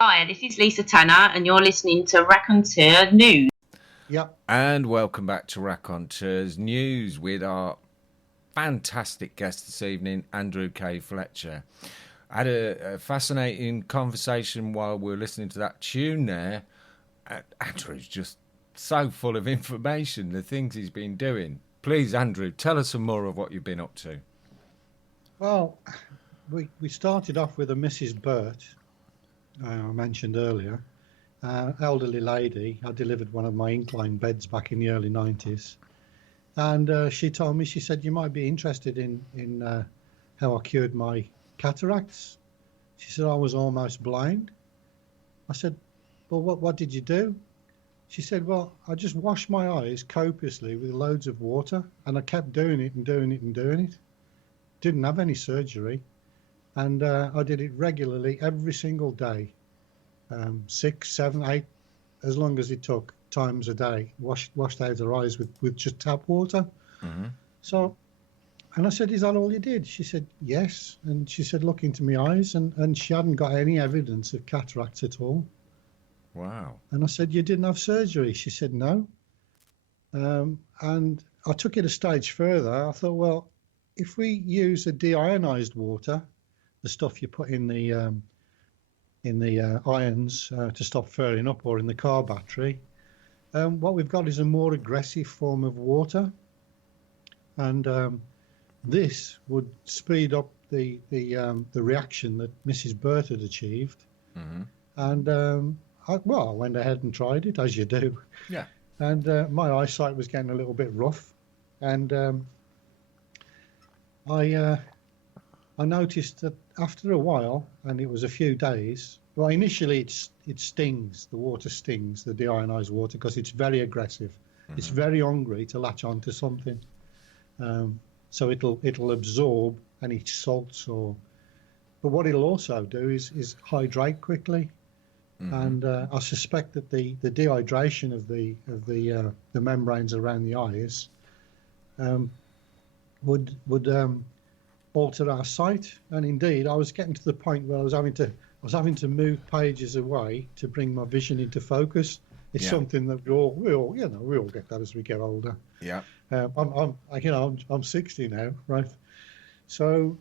Hi, this is Lisa Tanner, and you're listening to Raconteur News. Yep. And welcome back to Raconteurs News with our fantastic guest this evening, Andrew K Fletcher. I had a fascinating conversation while we were listening to that tune there. Andrew's just so full of information, the things he's been doing. Please, Andrew, tell us some more of what you've been up to. Well, we started off with a Mrs. Burt, I mentioned earlier, elderly lady. I delivered one of my incline beds back in the early 90s. And she told me, she said, you might be interested in how I cured my cataracts. She said, I was almost blind. I said, well, what did you do? She said, well, I just washed my eyes copiously with loads of water, and I kept doing it and doing it and doing it. Didn't have any surgery. And I did it regularly every single day, 6, 7, 8, as long as it took, times a day, washed out her eyes with just tap water. Mm-hmm. So, and I said, is that all you did? She said, yes. And she said, look into my eyes, and she hadn't got any evidence of cataracts at all. Wow. And I said, you didn't have surgery? She said, no. And I took it a stage further. I thought, well, if we use a deionized water, the stuff you put in the irons to stop furring up, or in the car battery, what we've got is a more aggressive form of water, and this would speed up the reaction that Mrs. Burt had achieved. Mm-hmm. And I went ahead and tried it, as you do. Yeah. And my eyesight was getting a little bit rough, and I noticed that after a while, and it was a few days. Well, initially it stings. The water stings, the deionized water, because it's very aggressive. Mm-hmm. It's very hungry to latch onto something. So it'll absorb any salts but what it'll also do is hydrate quickly. Mm-hmm. And I suspect that the dehydration of the membranes around the eyes would alter our sight. And indeed, I was getting to the point where I was having to move pages away to bring my vision into focus. It's something that we all get that as we get older. Yeah. I'm 60 now, right? So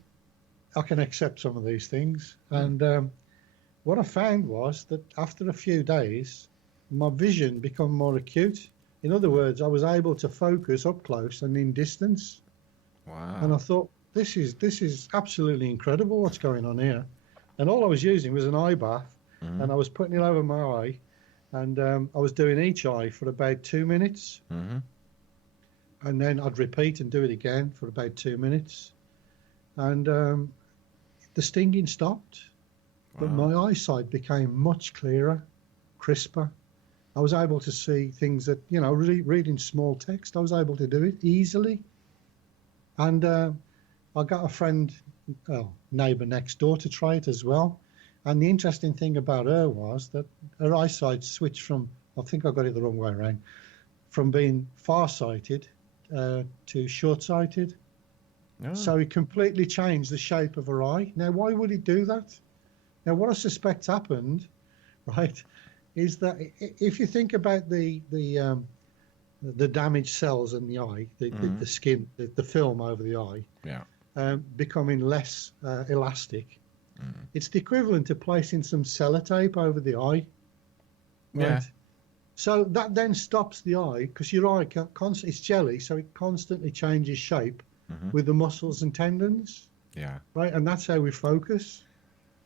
I can accept some of these things. And what I found was that after a few days, my vision became more acute. In other words, I was able to focus up close and in distance. Wow. And I thought, this is absolutely incredible what's going on here. And all I was using was an eye bath, Mm-hmm. and I was putting it over my eye, and I was doing each eye for about 2 minutes. Mm-hmm. And then I'd repeat and do it again for about 2 minutes. And the stinging stopped. But my eyesight became much clearer, crisper. I was able to see things that, reading small text, I was able to do it easily. And I got a neighbour next door to try it as well. And the interesting thing about her was that her eyesight switched from, I think I got it the wrong way around, from being far-sighted to short-sighted. Oh. So it completely changed the shape of her eye. Now, why would it do that? Now, what I suspect happened, right, is that if you think about the damaged cells in the eye, the skin, the film over the eye, becoming less elastic, it's the equivalent of placing some sellotape over the eye. Right? Yeah. So that then stops the eye, because your eye it's jelly, so it constantly changes shape with the muscles and tendons. Yeah. Right, and that's how we focus.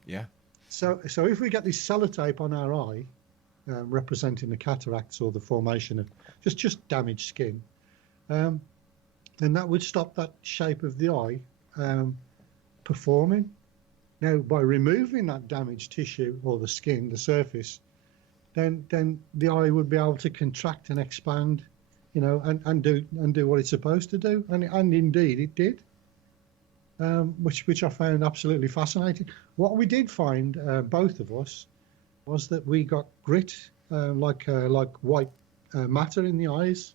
Yeah. So if we get this sellotape on our eye, representing the cataracts or the formation of just damaged skin, then that would stop that shape of the eye performing. Now, by removing that damaged tissue or the skin, the surface, then the eye would be able to contract and expand, and do what it's supposed to do, and indeed it did. Which I found absolutely fascinating. What we did find, both of us, was that we got grit, like white matter in the eyes,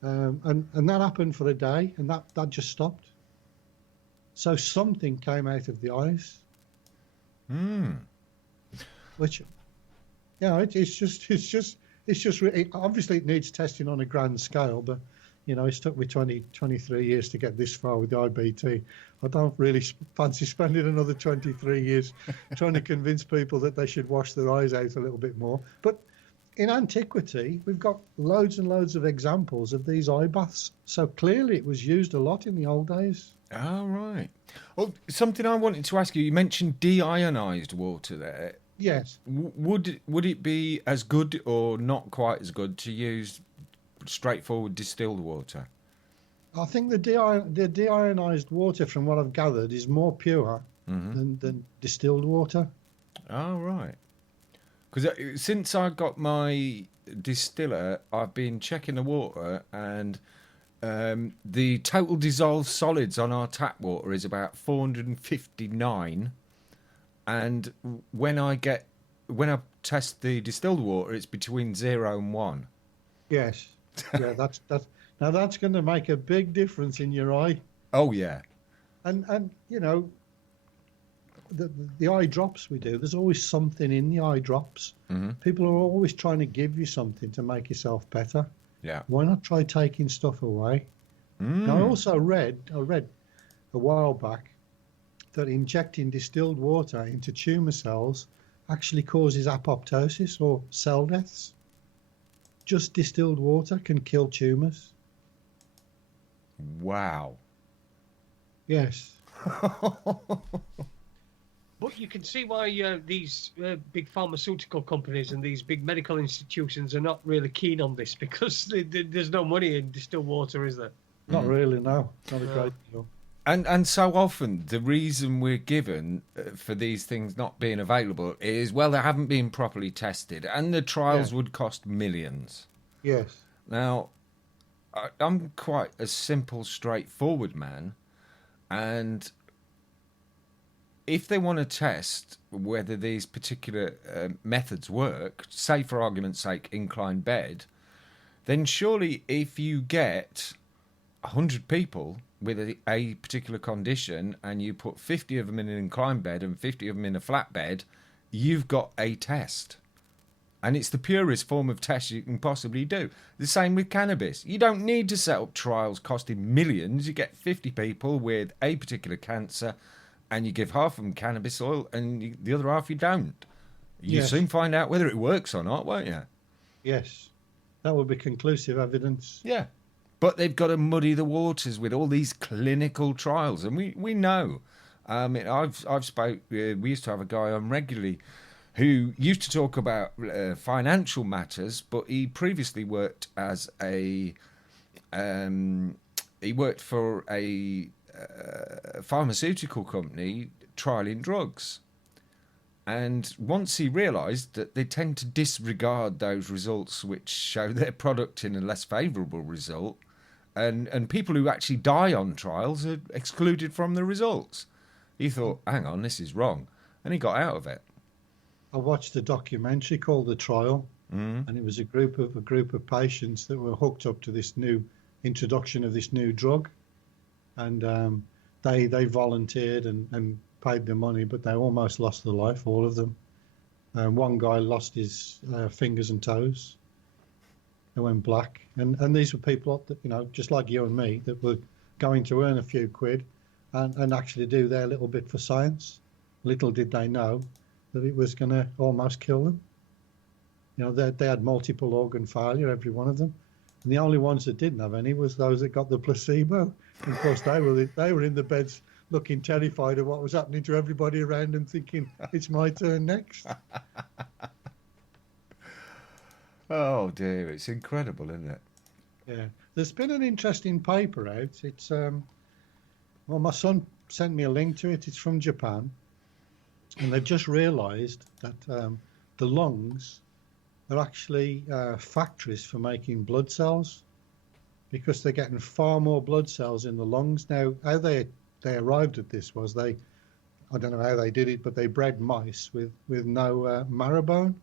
and that happened for a day, and that just stopped. So something came out of the eyes, which Obviously it needs testing on a grand scale, but it's took me 23 years to get this far with the IBT. I don't really fancy spending another 23 years trying to convince people that they should wash their eyes out a little bit more. But in antiquity, we've got loads and loads of examples of these eye baths. So clearly it was used a lot in the old days. Oh, right. Well, something I wanted to ask you, you mentioned deionized water there. Yes. Would it be as good or not quite as good to use straightforward distilled water? I think the deionized water, from what I've gathered, is more pure than distilled water. Oh, right. Because since I got my distiller, I've been checking the water, and the total dissolved solids on our tap water is about 459. And when I test the distilled water, it's between 0 and 1. Yes. Yeah, that's going to make a big difference in your eye. Oh yeah. And the eye drops we do, there's always something in the eye drops. People are always trying to give you something to make yourself better. Yeah. Why not try taking stuff away? Now, I also read a while back that injecting distilled water into tumour cells actually causes apoptosis or cell deaths. Just distilled water can kill tumours. Wow. Yes. But you can see why these big pharmaceutical companies and these big medical institutions are not really keen on this, because there's no money in distilled water, is there? Not really, no. Not a great deal. And so often the reason we're given for these things not being available is, well, they haven't been properly tested, and the trials would cost millions. Yes. Now, I'm quite a simple, straightforward man, and if they want to test whether these particular methods work, say for argument's sake, inclined bed, then surely if you get 100 people with a particular condition and you put 50 of them in an inclined bed and 50 of them in a flat bed, you've got a test. And it's the purest form of test you can possibly do. The same with cannabis. You don't need to set up trials costing millions. You get 50 people with a particular cancer and you give half of them cannabis oil and the other half you don't. You soon find out whether it works or not, won't you? Yes. That would be conclusive evidence. Yeah. But they've got to muddy the waters with all these clinical trials, and we know. I've spoke. We used to have a guy on regularly who used to talk about financial matters, but he previously worked as he worked for a pharmaceutical company trialing drugs. And once he realised that they tend to disregard those results which show their product in a less favourable result, and people who actually die on trials are excluded from the results. He thought, hang on, this is wrong. And he got out of it. I watched a documentary called The Trial, and it was a group of patients that were hooked up to this new introduction of this new drug. And they volunteered and paid their money, but they almost lost their life, all of them. One guy lost his fingers and toes. They went black. And these were people that, just like you and me, that were going to earn a few quid and actually do their little bit for science. Little did they know that it was going to almost kill them. They had multiple organ failure, every one of them. And the only ones that didn't have any was those that got the placebo. And of course, they were in the beds looking terrified of what was happening to everybody around them, thinking, it's my turn next. Oh dear, it's incredible, isn't it? Yeah. There's been an interesting paper out. It's my son sent me a link to it. It's from Japan. And they've just realised that the lungs are actually factories for making blood cells, because they're getting far more blood cells in the lungs. Now, how they arrived at this was I don't know how they did it, but they bred mice with no marrow bone.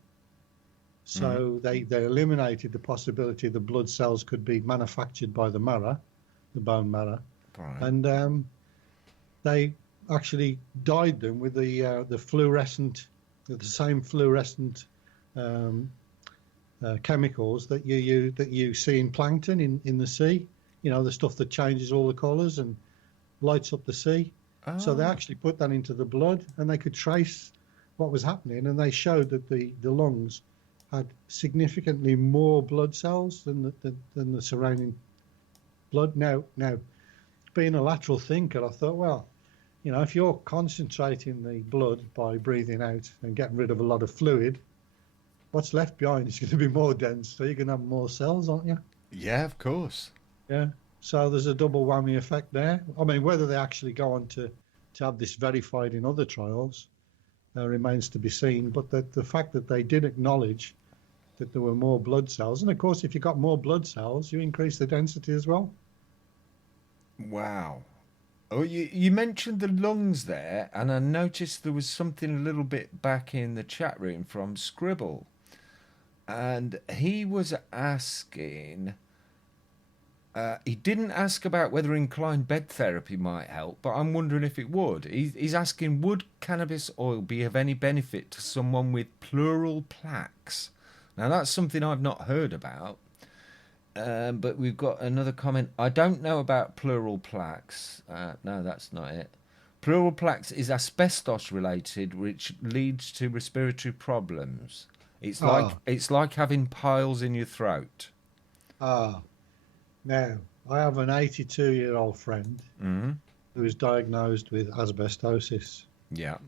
So they eliminated the possibility the blood cells could be manufactured by the marrow, the bone marrow. Right. And they actually dyed them with the same fluorescent chemicals that you see in plankton in the sea. You know, the stuff that changes all the colours and lights up the sea. Oh. So they actually put that into the blood, and they could trace what was happening, and they showed that the lungs had significantly more blood cells than the surrounding blood. Now, being a lateral thinker, I thought, well, you know, if you're concentrating the blood by breathing out and getting rid of a lot of fluid, what's left behind is going to be more dense, so you're going to have more cells, aren't you? Yeah, of course. Yeah. So there's a double whammy effect there. I mean, whether they actually go on to have this verified in other trials remains to be seen. But the fact that they did acknowledge that there were more blood cells, and of course, if you've got more blood cells, you increase the density as well. Wow. Oh, you mentioned the lungs there, and I noticed there was something a little bit back in the chat room from Scribble. And he was asking, he didn't ask about whether inclined bed therapy might help, but I'm wondering if it would. He's asking, would cannabis oil be of any benefit to someone with pleural plaques? Now, that's something I've not heard about. But we've got another comment. I don't know about pleural plaques. No, that's not it. Pleural plaques is asbestos related, which leads to respiratory problems. It's like having piles in your throat. Now, I have an 82-year-old friend who was diagnosed with asbestosis. Yeah.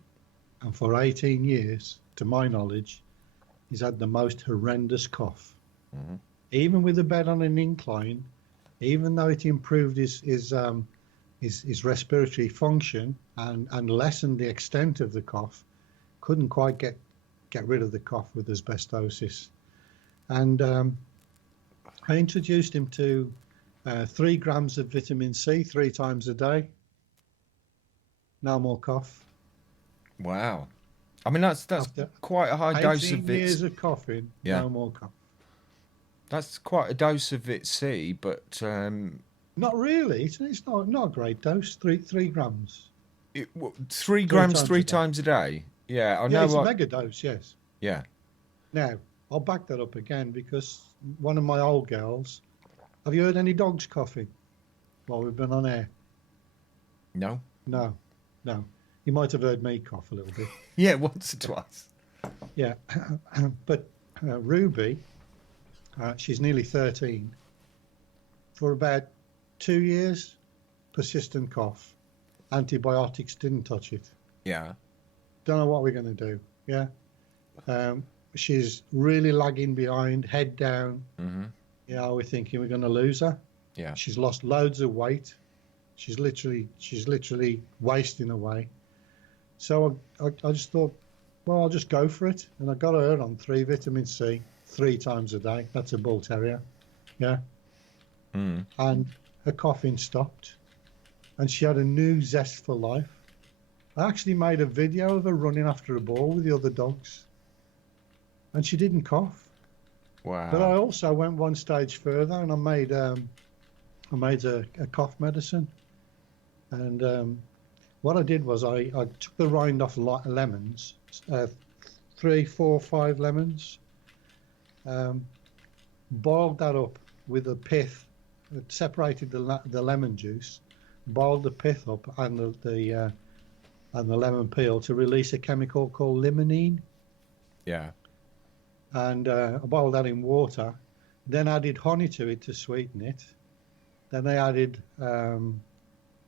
And for 18 years, to my knowledge, he's had the most horrendous cough. Mm-hmm. Even with the bed on an incline, even though it improved his respiratory function and lessened the extent of the cough, couldn't quite get rid of the cough with asbestosis. And I introduced him to 3 grams of vitamin C 3 times a day. No more cough. Wow. I mean, that's quite a high dose of 18 years of coughing, no more cough. That's quite a dose of Vit C, but not really. It's not a great dose. 3 grams. 3 grams 3 times a day. Yeah, I know. It's a mega dose. Yes. Yeah. Now I'll back that up again because one of my old girls. Have you heard any dogs coughing while we've been on air? No. No. You might have heard me cough a little bit. Yeah, once or twice. Yeah, but Ruby. She's nearly 13. For about 2 years, persistent cough. Antibiotics didn't touch it. Yeah. Don't know what we're going to do. Yeah. She's really lagging behind, head down. Mm-hmm. Yeah, we're thinking we're going to lose her. Yeah. She's lost loads of weight. She's literally wasting away. So I just thought, well, I'll just go for it. And I got her on 3 vitamin C. 3 times a day. That's a bull terrier. Yeah. Mm. And her coughing stopped. And she had a new zest for life. I actually made a video of her running after a ball with the other dogs. And she didn't cough. Wow. But I also went one stage further and I made a cough medicine. And what I did was I took the rind off lemons, 3, 4, 5 lemons. Boiled that up with the pith, separated the lemon juice, boiled the pith up and the lemon peel to release a chemical called limonene. Yeah. And I boiled that in water, then added honey to it to sweeten it. Then I added the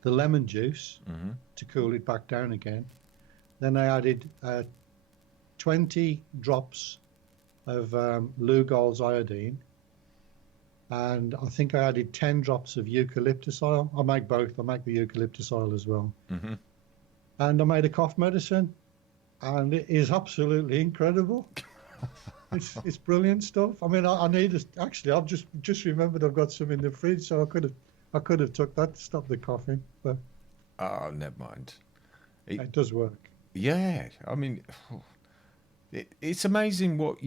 lemon juice to cool it back down again. Then I added 20 drops of Lugol's iodine, and I think I added 10 drops of eucalyptus oil. I make both. I make the eucalyptus oil as well. Mm-hmm. And I made a cough medicine, and it is absolutely incredible. It's brilliant stuff. I mean, I need actually. I've just remembered I've got some in the fridge, so I could have took that to stop the coughing. But oh, never mind. It does work. Yeah, I mean. It's amazing what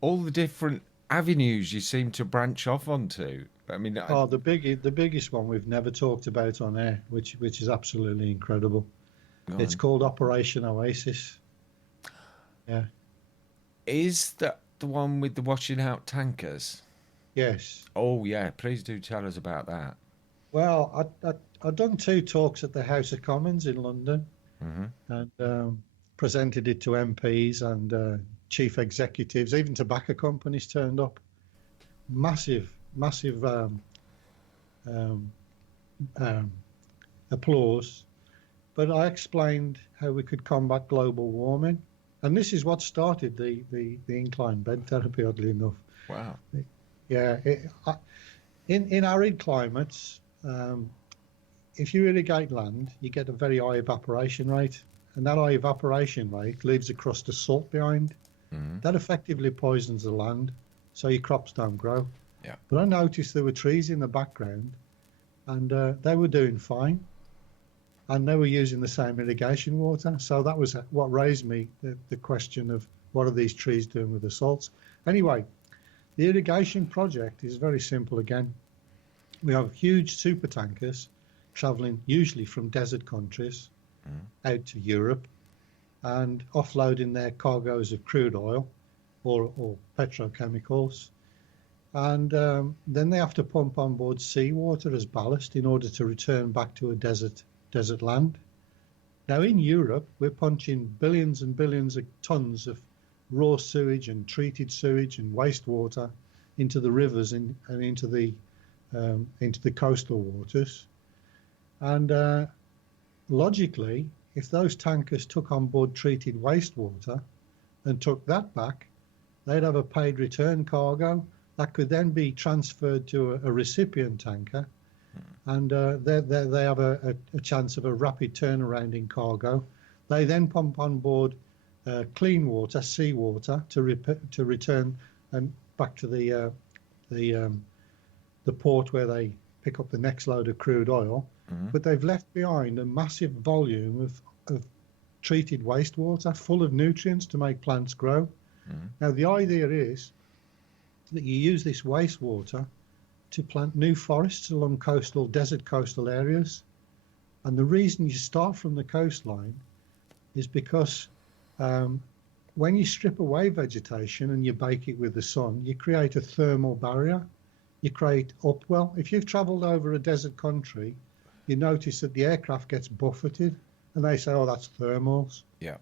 all the different avenues you seem to branch off onto. I mean, the biggest one we've never talked about on air, which is absolutely incredible. It's called Operation Oasis. Yeah. Is that the one with the washing out tankers? Yes. Oh, yeah. Please do tell us about that. Well, I've done 2 talks at the House of Commons in London, and presented it to MPs and chief executives. Even tobacco companies turned up. Massive applause. But I explained how we could combat global warming, and this is what started the incline bed therapy, oddly enough. Wow. Yeah, in arid climates, if you irrigate land, you get a very high evaporation rate, and that high evaporation rate leaves a crust of salt behind. That effectively poisons the land, so your crops don't grow. Yeah. But I noticed there were trees in the background, and they were doing fine, and they were using the same irrigation water. So that was what raised me the question of what are these trees doing with the salts. Anyway, the irrigation project is very simple again. We have huge super tankers traveling usually from desert countries out to Europe and offloading their cargoes of crude oil or petrochemicals. And then they have to pump on board seawater as ballast in order to return back to a desert land. Now in Europe, we're punching billions and billions of tons of raw sewage and treated sewage and wastewater into the rivers and into the coastal waters. And logically, if those tankers took on board treated wastewater and took that back, they'd have a paid return cargo that could then be transferred to a recipient tanker, and they have a chance of a rapid turnaround in cargo. They then pump on board clean water, seawater, to return and back to the port where they pick up the next load of crude oil. But they've left behind a massive volume of treated wastewater full of nutrients to make plants grow. Now, the idea is that you use this wastewater to plant new forests along desert coastal areas. And the reason you start from the coastline is because when you strip away vegetation and you bake it with the sun, you create a thermal barrier. You create upwell. If you've traveled over a desert country, you notice that the aircraft gets buffeted and they say, oh, that's thermals. Yeah.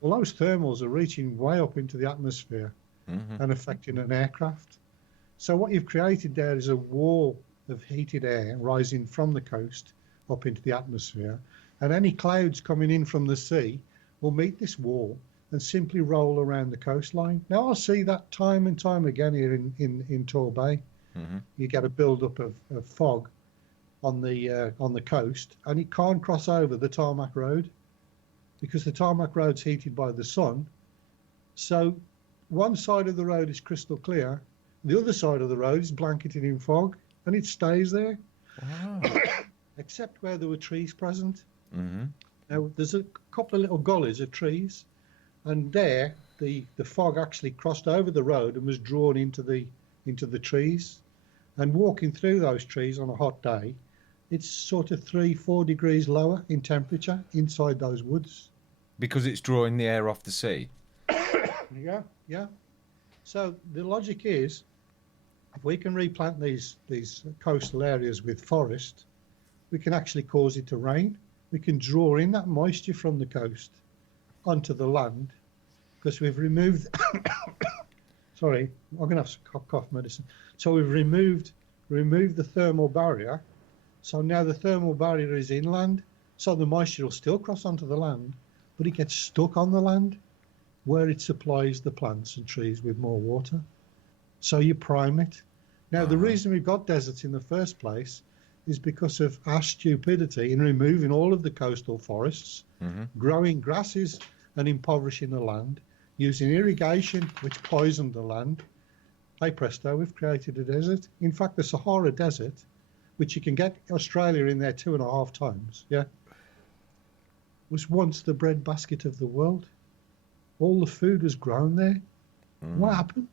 Well, those thermals are reaching way up into the atmosphere and affecting an aircraft. So what you've created there is a wall of heated air rising from the coast up into the atmosphere, and any clouds coming in from the sea will meet this wall and simply roll around the coastline. Now, I'll see that time and time again here in Torbay. You get a build-up of fog on the coast, and it can't cross over the tarmac road because the tarmac road's heated by the sun. So one side of the road is crystal clear, the other side of the road is blanketed in fog, and it stays there. Wow. Except where there were trees present. Now, there's a couple of little gullies of trees, and there the fog actually crossed over the road and was drawn into the trees. And walking through those trees on a hot day, it's sort of 3-4 degrees lower in temperature inside those woods. Because it's drawing the air off the sea. Yeah. So the logic is, if we can replant these coastal areas with forest, we can actually cause it to rain. We can draw in that moisture from the coast onto the land, because we've removed sorry, I'm going to have some cough medicine. So we've removed the thermal barrier. So now the thermal barrier is inland, so the moisture will still cross onto the land, but it gets stuck on the land where it supplies the plants and trees with more water. So you prime it. Now, the reason we've got deserts in the first place is because of our stupidity in removing all of the coastal forests, growing grasses and impoverishing the land, using irrigation, which poisoned the land. Hey presto, we've created a desert. In fact, the Sahara Desert, which you can get Australia in there 2.5 times, was once the breadbasket of the world. All the food was grown there. What happened?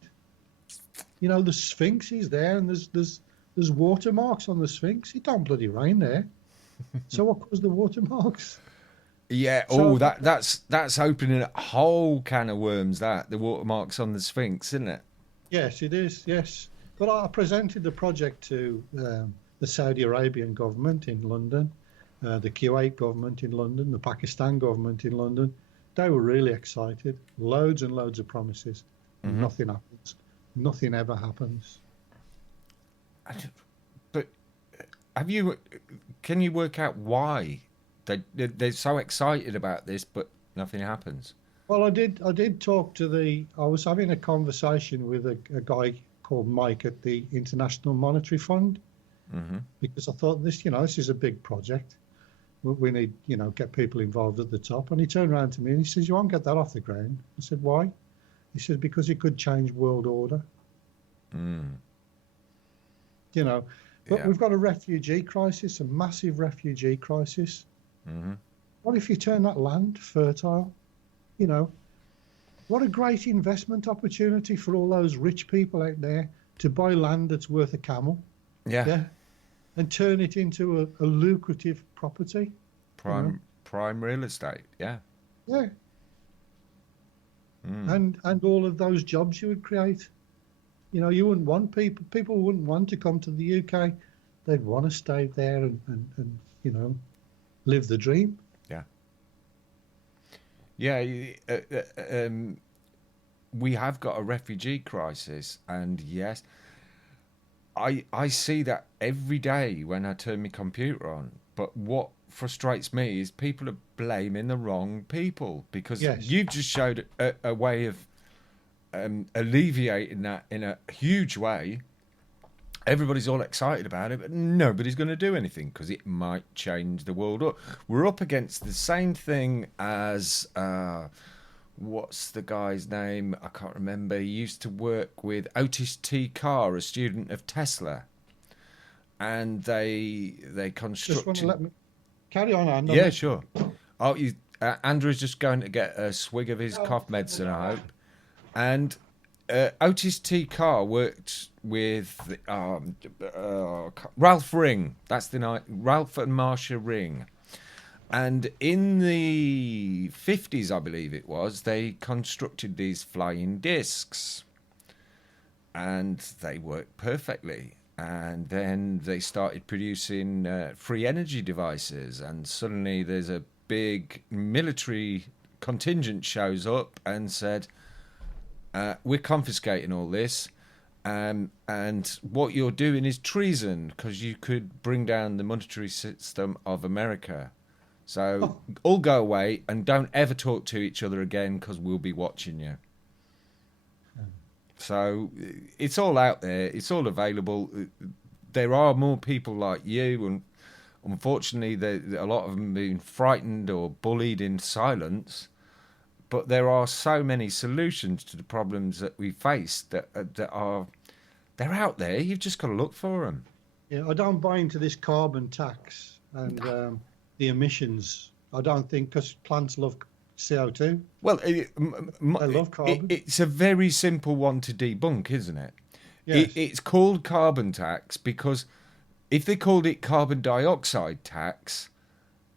You know, the Sphinx is there, and there's watermarks on the Sphinx. It don't bloody rain there. So what caused the watermarks? Yeah. So, Oh, that's opening a whole can of worms. That the watermarks on the Sphinx, isn't it? yes, it is. Yes, but I presented the project to the Saudi Arabian government in London, the Kuwait government in London, the Pakistan government in London. They were really excited. Loads and loads of promises. Mm-hmm. Nothing happens. Nothing ever happens. But can you work out why they're so excited about this, but nothing happens? Well, I did talk to I was having a conversation with a guy called Mike at the International Monetary Fund, because I thought this is a big project. We need, get people involved at the top. And he turned around to me and he says, "You won't get that off the ground." I said, "Why?" He says, "Because it could change world order." But we've got a refugee crisis, a massive refugee crisis. What if you turn that land fertile? What a great investment opportunity for all those rich people out there to buy land that's worth a camel. Yeah. And turn it into a lucrative property. Prime real estate. Yeah. Yeah. And all of those jobs you would create. You wouldn't want people wouldn't want to come to the UK. They'd want to stay there and live the dream. Yeah. Yeah. We have got a refugee crisis, and yes, I see that every day when I turn my computer on. But what frustrates me is people are blaming the wrong people, because you've just showed a way of alleviating that in a huge way. Everybody's all excited about it, but nobody's going to do anything because it might change the world up. We're up against the same thing as what's the guy's name? I can't remember. He used to work with Otis T. Carr, a student of Tesla, and they constructed. Just want to let me carry on, Andy. Yeah, sure. Oh, Andrew's just going to get a swig of his cough medicine, I hope. And Otis T. Carr worked with Ralph Ring. That's the night. Ralph and Marcia Ring. And in the 50s, I believe it was, they constructed these flying discs. And they worked perfectly. And then they started producing free energy devices. And suddenly there's a big military contingent shows up and said, we're confiscating all this. And what you're doing is treason, because you could bring down the monetary system of America. So all go away and don't ever talk to each other again, because we'll be watching you. So it's all out there. It's all available. There are more people like you, and unfortunately, a lot of them have been frightened or bullied in silence. But there are so many solutions to the problems that we face that they're out there. You've just got to look for them. Yeah, I don't buy into this carbon tax and the emissions. I don't think, because plants love CO2. Well, I love carbon. It's a very simple one to debunk, isn't it? Yes. It's called carbon tax because if they called it carbon dioxide tax,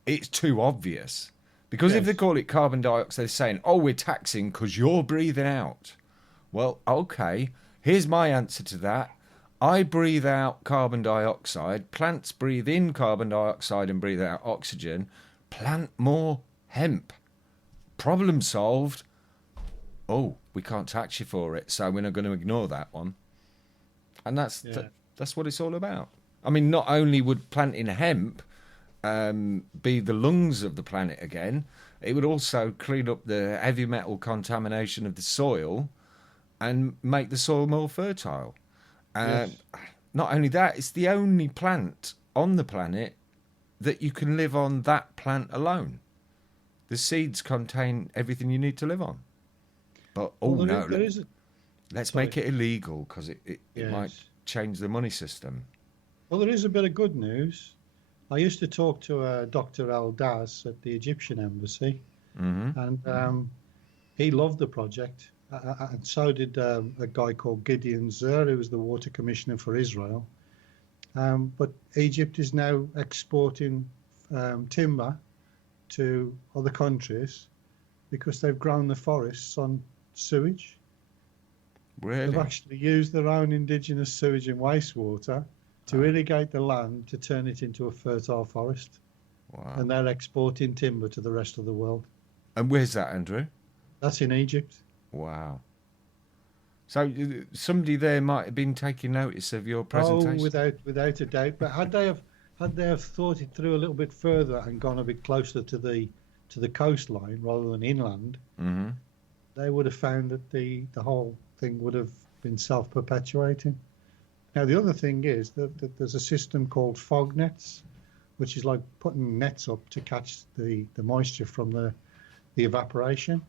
it's too obvious. Because if they call it carbon dioxide, they're saying, "Oh, we're taxing because you're breathing out." Well, okay, here's my answer to that. I breathe out carbon dioxide. Plants breathe in carbon dioxide and breathe out oxygen. Plant more hemp. Problem solved. Oh, we can't tax you for it, so we're not going to ignore that one. And that's what it's all about. I mean, not only would planting hemp be the lungs of the planet again, it would also clean up the heavy metal contamination of the soil and make the soil more fertile. Not only that, it's the only plant on the planet that you can live on that plant alone. The seeds contain everything you need to live on. But let's make it illegal, because it might change the money system. Well, there is a bit of good news. I used to talk to Dr. Al-Daz at the Egyptian embassy, and he loved the project, and so did a guy called Gideon Zer, who was the water commissioner for Israel. But Egypt is now exporting timber to other countries because they've grown the forests on sewage. Really? They've actually used their own indigenous sewage and wastewater to irrigate the land to turn it into a fertile forest. Wow. And they're exporting timber to the rest of the world. And where's that, Andrew? That's in Egypt. Wow. So somebody there might have been taking notice of your presentation. Oh, without a doubt. But had they have thought it through a little bit further and gone a bit closer to the coastline rather than inland, Mm-hmm. they would have found that the whole thing would have been self-perpetuating. Now, the other thing is that there's a system called fog nets, which is like putting nets up to catch the moisture from the evaporation.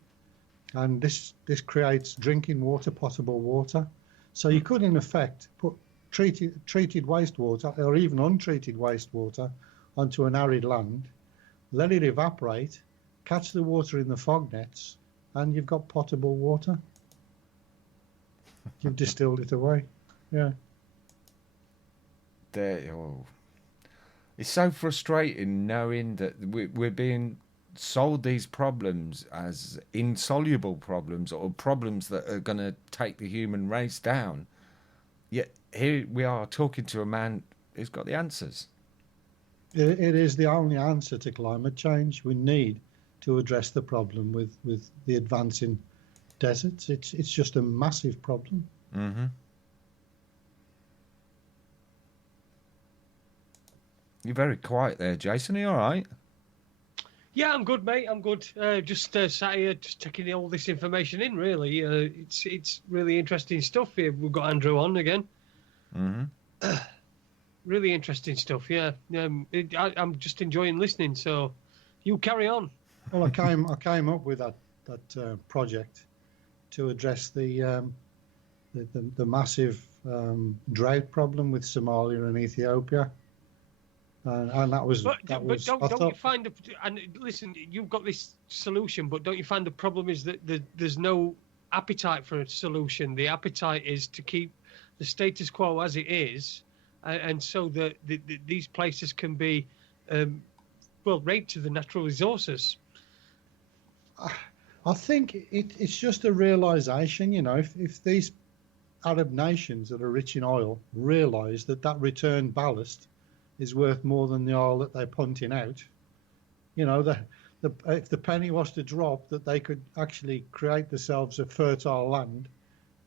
And this creates drinking water, potable water. So you could, in effect, put treated wastewater or even untreated wastewater onto an arid land, let it evaporate, catch the water in the fog nets, and you've got potable water. You've distilled it away. Yeah. It's so frustrating knowing that we're being sold these problems as insoluble problems or problems that are going to take the human race down. Yet here we are talking to a man who's got the answers. It is the only answer to climate change. We need to address the problem with the advancing deserts. It's just a massive problem. Mm-hmm. You're very quiet there, Jason. Are you all right? Yeah, I'm good, mate. I'm good. Just sat here, just taking all this information in. Really, it's really interesting stuff here. We've got Andrew on again. Mm-hmm. Really interesting stuff. Yeah, I'm just enjoying listening. So, you carry on. Well, I came up with that project to address the massive drought problem with Somalia and Ethiopia. And that was. But don't you find? And listen, you've got this solution, but don't you find the problem is that there's no appetite for a solution? The appetite is to keep the status quo as it is, and so that these places can be, raped to the natural resources. I think it's just a realization. If these Arab nations that are rich in oil realize that return ballast is worth more than the oil that they're punting out. If the penny was to drop, that they could actually create themselves a fertile land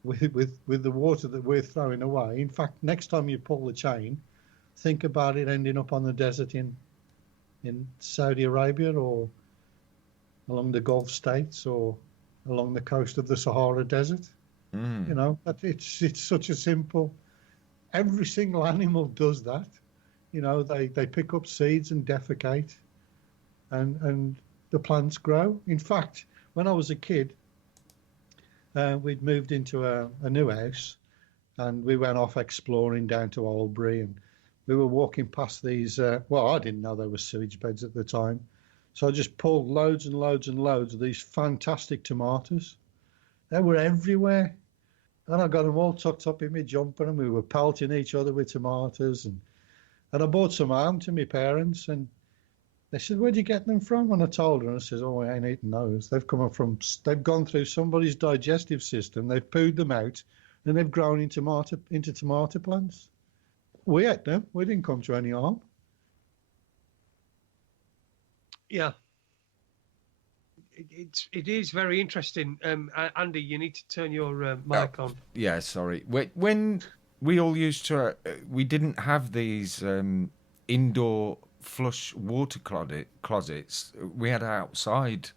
with the water that we're throwing away. In fact, next time you pull the chain, think about it ending up on the desert in Saudi Arabia or along the Gulf states or along the coast of the Sahara Desert. Mm. It's such a simple. Every single animal does that. They pick up seeds and defecate, and the plants grow. In fact, when I was a kid, we'd moved into a new house, and we went off exploring down to Oldbury, and we were walking past these. I didn't know there were sewage beds at the time, so I just pulled loads and loads and loads of these fantastic tomatoes. They were everywhere, and I got them all tucked up in my jumper, and we were pelting each other with tomatoes and I bought some home to my parents, and they said, "Where'd you get them from?" And I told her, and I said, "Oh, I ain't eating those. They've gone through somebody's digestive system. They've pooed them out, and they've grown into tomato plants. We ate them. We didn't come to any harm." Yeah. It is very interesting. Andy, you need to turn your mic on. Yeah, sorry. When we all used to, we didn't have these indoor flush water closets. We had outside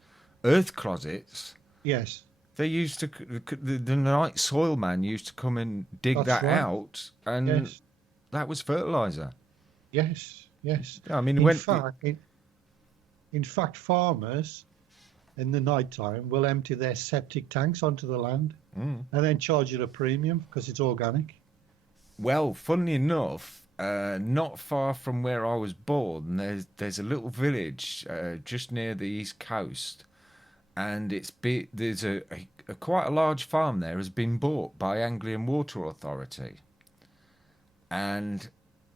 earth closets. Yes. They used to, the night soil man used to come and dig That's that right. out, and that was fertilizer. Yes. I mean, in fact, farmers in the night time will empty their septic tanks onto the land and then charge it a premium because it's organic. Well, funnily enough, not far from where I was born, there's a little village just near the east coast, and there's a quite a large farm there has been bought by Anglian Water Authority, and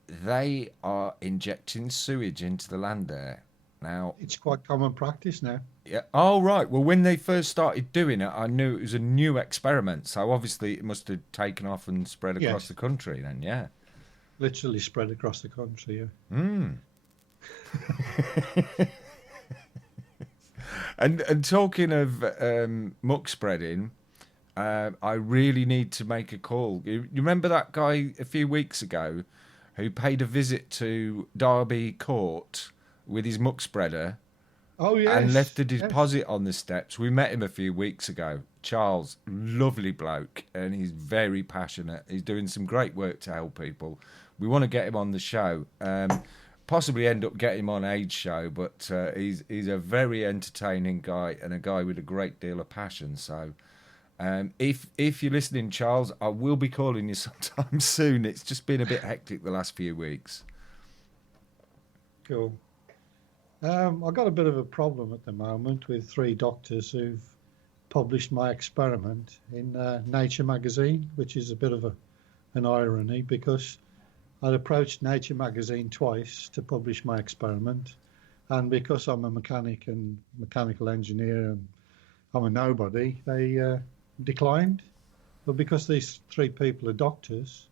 they are injecting sewage into the land there, Now, it's quite common practice now. yeah. Oh, right. Well, when they first started doing it, I knew it was a new experiment. So obviously it must have taken off and spread across Yes. the country then, yeah. Literally spread across the country, yeah. Mm. And talking of muck spreading, I really need to make a call. You remember that guy a few weeks ago who paid a visit to Derby Court with his muck spreader? Oh, yes. And left a yes. deposit on the steps. We met him a few weeks ago. Charles, lovely bloke, and he's very passionate. He's doing some great work to help people. We want to get him on the show. Possibly end up getting him on Aid's show, but he's a very entertaining guy and a guy with a great deal of passion. So if you're listening, Charles, I will be calling you sometime soon. It's just been a bit hectic the last few weeks. Cool. I've got a bit of a problem at the moment with 3 doctors who've published my experiment in Nature magazine, which is a bit of an irony because I'd approached Nature magazine twice to publish my experiment, and because I'm a mechanic and mechanical engineer and I'm a nobody, they declined. But because these 3 people are doctors,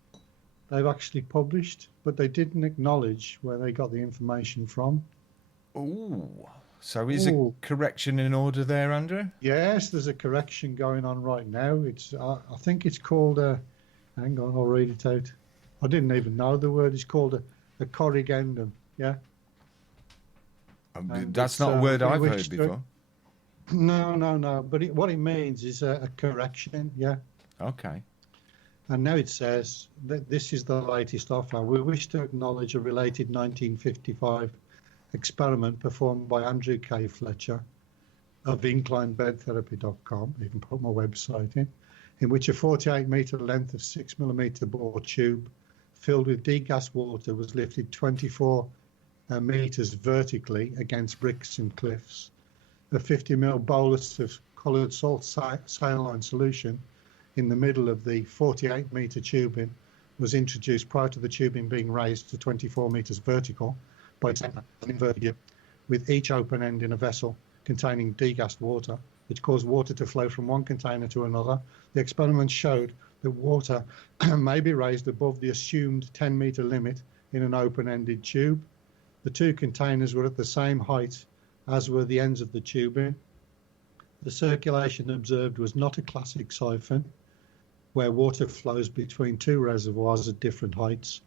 they've actually published, but they didn't acknowledge where they got the information from. Ooh. So is a correction in order there, Andrew? Yes, there's a correction going on right now. It's I think it's called hang on, I'll read it out. I didn't even know the word. It's called a corrigendum. Yeah. That's not a word I've heard before. No. But what it means is a correction. Yeah. Okay. And now it says that this is the latest offer. We wish to acknowledge a related 1955 experiment performed by Andrew K Fletcher of inclinedbedtherapy.com, even put my website in which a 48-metre length of 6mm bore tube filled with degassed water was lifted 24 metres vertically against bricks and cliffs. A 50ml bolus of coloured salt saline solution in the middle of the 48-metre tubing was introduced prior to the tubing being raised to 24 metres vertical by an inverted with each open end in a vessel containing degassed water, which caused water to flow from one container to another. The experiment showed that water may be raised above the assumed 10-metre limit in an open-ended tube. The 2 containers were at the same height as were the ends of the tubing. The circulation observed was not a classic siphon, where water flows between 2 reservoirs at different heights.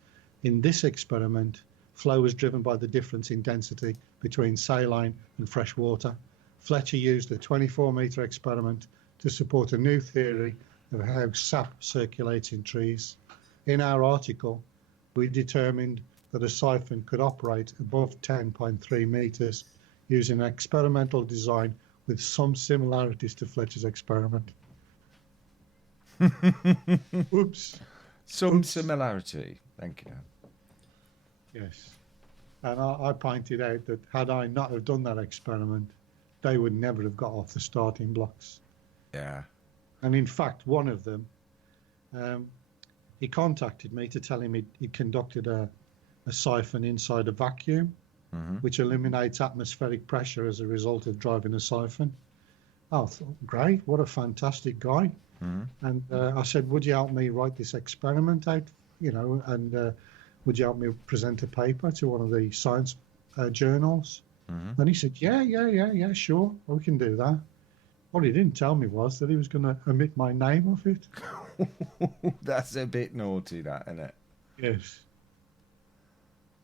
In this experiment, flow was driven by the difference in density between saline and fresh water. Fletcher used a 24-metre experiment to support a new theory of how sap circulates in trees. In our article, we determined that a siphon could operate above 10.3 metres using an experimental design with some similarities to Fletcher's experiment. Oops. Some similarity. Thank you. Yes. And I pointed out that had I not have done that experiment, they would never have got off the starting blocks. Yeah. And in fact, one of them, he contacted me to tell him he conducted a siphon inside a vacuum, which eliminates atmospheric pressure as a result of driving a siphon. I thought, great, what a fantastic guy. And I said, would you help me write this experiment out, and would you help me present a paper to one of the science journals? And he said, yeah, sure, we can do that. What he didn't tell me was that he was going to omit my name off it. That's a bit naughty, that, isn't it? Yes.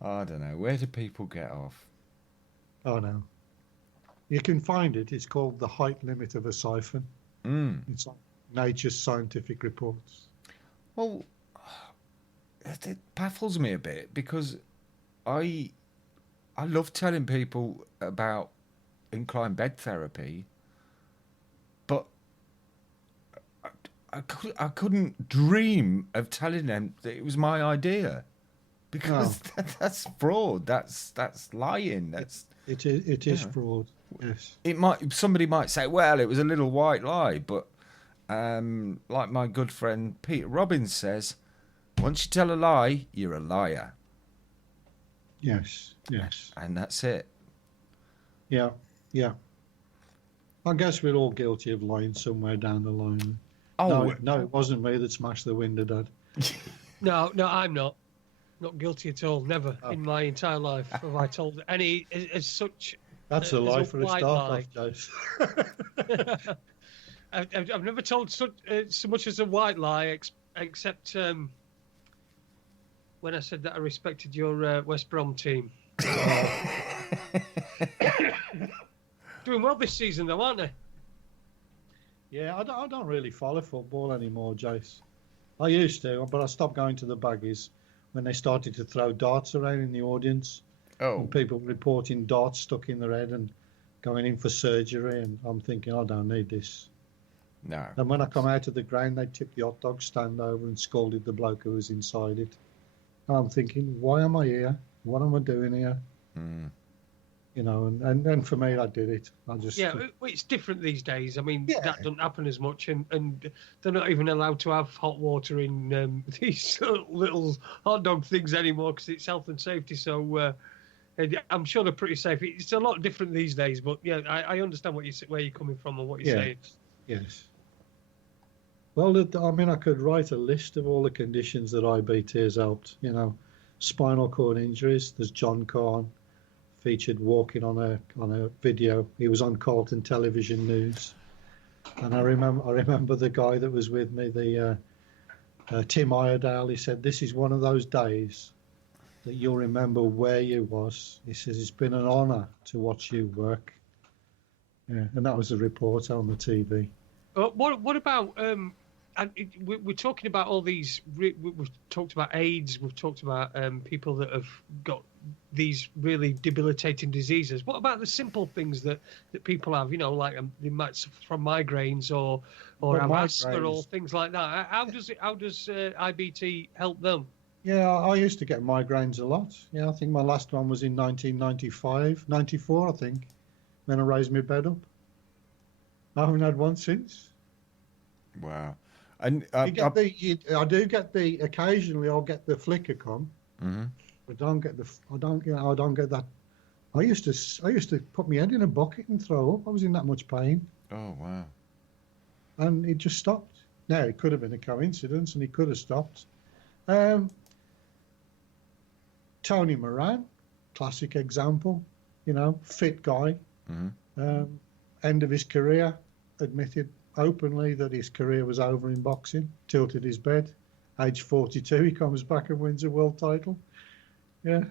I don't know. Where do people get off? Oh, no. You can find it. It's called The Height Limit of a Siphon. It's on Nature's Scientific Reports. Well, it baffles me a bit because I love telling people about inclined bed therapy, but I couldn't dream of telling them that it was my idea because that's fraud. That's lying. It is fraud. Yes. Somebody might say, well, it was a little white lie, but like my good friend Peter Robbins says, once you tell a lie, you're a liar. Yes. And that's it. Yeah, yeah. I guess we're all guilty of lying somewhere down the line. Oh, no, it wasn't me that smashed the window, Dad. No, I'm not guilty at all. Never in my entire life have I told any as such. That's a lie for a start lie. off, Jose. I've never told so much as a white lie, except when I said that I respected your West Brom team. Doing well this season, though, aren't they? Yeah, I don't really follow football anymore, Jace. I used to, but I stopped going to the buggies when they started to throw darts around in the audience. Oh. And people reporting darts stuck in their head and going in for surgery, and I'm thinking, I don't need this. No. And when I come out of the ground, they tipped the hot dog stand over and scolded the bloke who was inside it. And I'm thinking, why am I here? What am I doing here? Mm. You know, and for me, I did it. It's different these days. I mean, Yeah. that doesn't happen as much, and they're not even allowed to have hot water in these little hot dog things anymore because it's health and safety. So I'm sure they're pretty safe. It's a lot different these days, but yeah, I understand where you're coming from and what you're saying. Yes. Well, I mean, I could write a list of all the conditions that IBT has helped. You know, spinal cord injuries. There's John Kahn, featured walking on a video. He was on Carlton Television News, and I remember the guy that was with me, the Tim Iredale. He said, "This is one of those days that you'll remember where you was." He says, "It's been an honour to watch you work." Yeah, and that was a reporter on the TV. What about we're talking about all these. We've talked about AIDS. We've talked about people that have got these really debilitating diseases. What about the simple things that people have? You know, like they might suffer from migraines or have asthma or things like that. How does IBT help them? Yeah, I used to get migraines a lot. Yeah, I think my last one was in 94, I think, when I raised my bed up. I haven't had one since. Wow. And I do get occasionally I'll get the flicker come. Mm-hmm. But I don't get that. I used to put my head in a bucket and throw up. I was in that much pain. Oh, wow. And it just stopped. Now, it could have been a coincidence and it could have stopped. Tony Moran, classic example, you know, fit guy. Mm-hmm. End of his career, admitted openly that his career was over in boxing, tilted his bed. Age 42, he comes back and wins a world title. Yeah.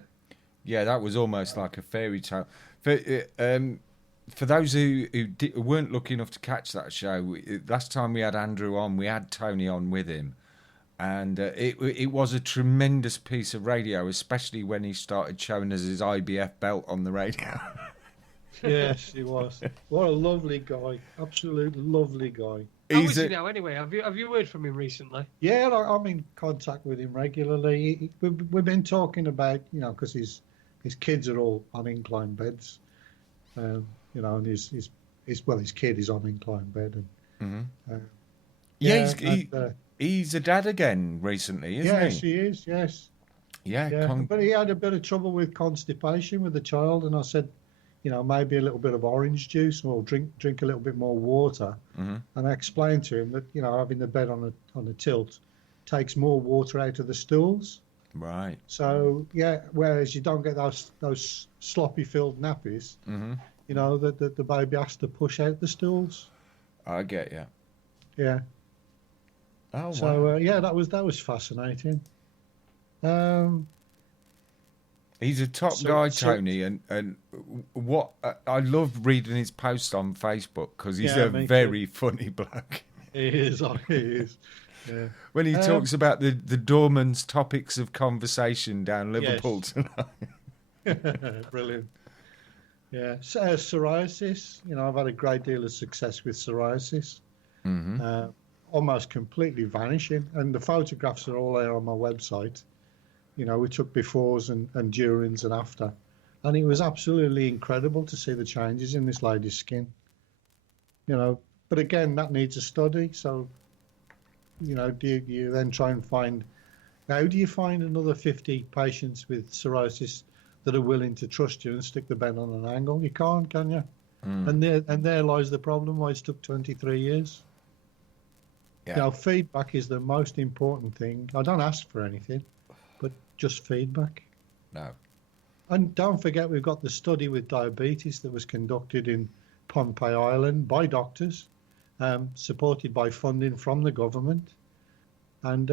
Yeah, that was almost like a fairy tale. For those who weren't lucky enough to catch that show, last time we had Andrew on, we had Tony on with him. And it was a tremendous piece of radio, especially when he started showing us his IBF belt on the radio. Yes, he was. What a lovely guy. Absolute lovely guy. How is he now anyway? Have you heard from him recently? Yeah, I'm in contact with him regularly. We've been talking about, you know, because his kids are all on incline beds. You know, and his kid is on incline bed. And, he's a dad again recently, isn't he? Yes, he is, yes. Yeah. But he had a bit of trouble with constipation with the child, and I said, you know, maybe a little bit of orange juice or drink a little bit more water. Mm-hmm. And I explained to him that, you know, having the bed on a tilt takes more water out of the stools. Right. So, yeah, whereas you don't get those sloppy filled nappies, mm-hmm. you know, that the baby has to push out the stools. I get you. Yeah. Oh, so, wow. that was fascinating. He's a top guy, Tony, and what I love reading his posts on Facebook because he's a very funny bloke. He is. Yeah. When he talks about the doorman's topics of conversation down Liverpool tonight. Brilliant. Yeah. Psoriasis. You know, I've had a great deal of success with psoriasis. Mm-hmm. Almost completely vanishing, and the photographs are all there on my website. You know, we took befores and durings and after. And it was absolutely incredible to see the changes in this lady's skin. You know, but again, that needs a study. So, you know, do you then try and find, how do you find another 50 patients with psoriasis that are willing to trust you and stick the bed on an angle. You can't, can you? Mm. And there lies the problem why it's took 23 years. Yeah. You know, feedback is the most important thing. I don't ask for anything, but just feedback. No. And don't forget, we've got the study with diabetes that was conducted in Pohnpei Island by doctors, supported by funding from the government. And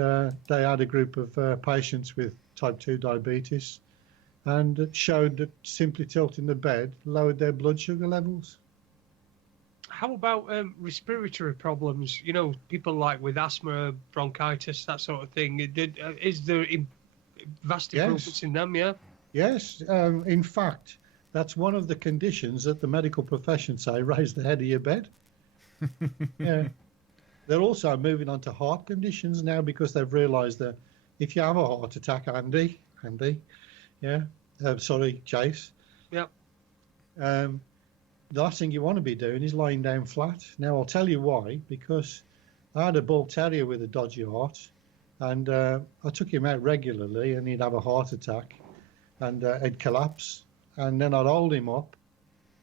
they had a group of patients with type 2 diabetes, and it showed that simply tilting the bed lowered their blood sugar levels. How about respiratory problems? You know, people like with asthma, bronchitis, that sort of thing. Is there vast improvements in them? Yeah. Yes. In fact, that's one of the conditions that the medical profession say raise the head of your bed. Yeah. They're also moving on to heart conditions now because they've realised that if you have a heart attack, Andy, yeah, sorry, Chase. Yep. The last thing you want to be doing is lying down flat. Now, I'll tell you why. Because I had a bull terrier with a dodgy heart, and I took him out regularly, and he'd have a heart attack, and he'd collapse, and then I'd hold him up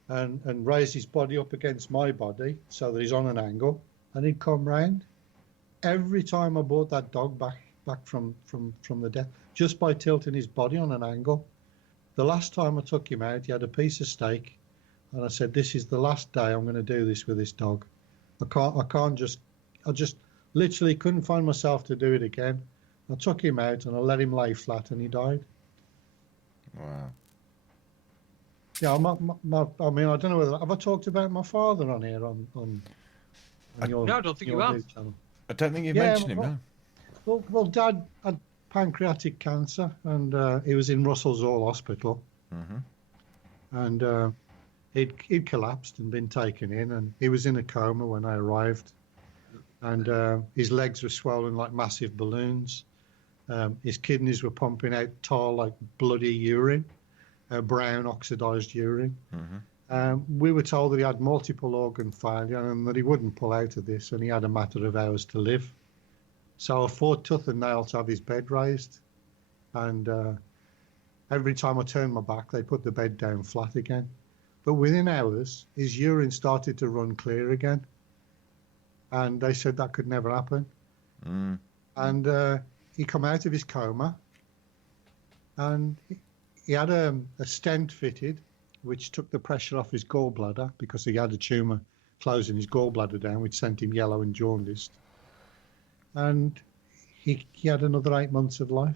and raise his body up against my body so that he's on an angle, and he'd come round. Every time I brought that dog back from the death, just by tilting his body on an angle. The last time I took him out, he had a piece of steak, and I said, "This is the last day I'm going to do this with this dog. I just literally couldn't find myself to do it again." I took him out and I let him lay flat, and he died. Wow. Yeah, I mean, I don't know whether have I talked about my father on here on your. No, I don't think you have. Channel. I don't think you mentioned him, no. Well, Dad had pancreatic cancer, and he was in Russell's Hall Hospital, and he'd collapsed and been taken in, and he was in a coma when I arrived, and his legs were swollen like massive balloons. His kidneys were pumping out tar like bloody urine, brown oxidized urine. We were told that he had multiple organ failure and that he wouldn't pull out of this, and he had a matter of hours to live. So I fought tooth and nail to have his bed raised, and every time I turned my back, they put the bed down flat again. But within hours, his urine started to run clear again, and they said that could never happen. And he come out of his coma, and he had a stent fitted, which took the pressure off his gallbladder because he had a tumour closing his gallbladder down, which sent him yellow and jaundiced. And he had another 8 months of life.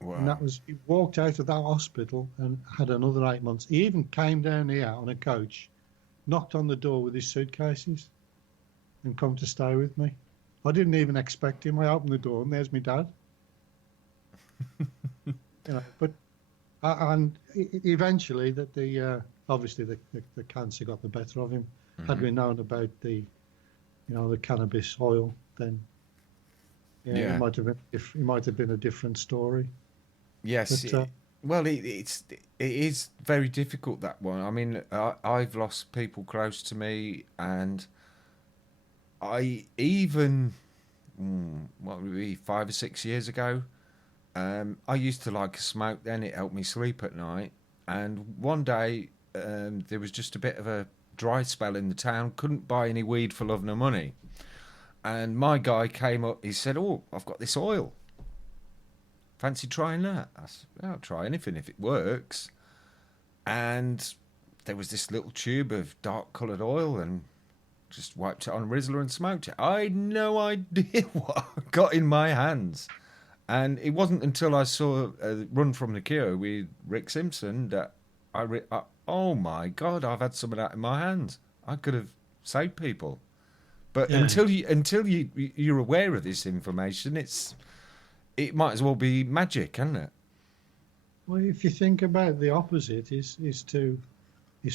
Wow. And that was, he walked out of that hospital and had another 8 months. He even came down here on a coach, knocked on the door with his suitcases, and come to stay with me. I didn't even expect him. I opened the door and there's my dad. But and eventually that obviously the cancer got the better of him. Had we known about the cannabis oil, then it might have been a different story. Yes. But, well, it is very difficult, that one. I mean, I've lost people close to me, and I even 5 or 6 years ago, I used to like a smoke. Then it helped me sleep at night. And one day there was just a bit of a dry spell in the town. Couldn't buy any weed for love nor money. And my guy came up. He said, "Oh, I've got this oil. Fancy trying that?" I said, "I'll try anything if it works." And there was this little tube of dark-coloured oil, and just wiped it on a Rizzler and smoked it. I had no idea what I got in my hands. And it wasn't until I saw Run from the Cure with Rick Simpson that oh my God, I've had some of that in my hands. I could have saved people. But until you're aware of this information, it might as well be magic, can't it? Well, if you think about the opposite, is to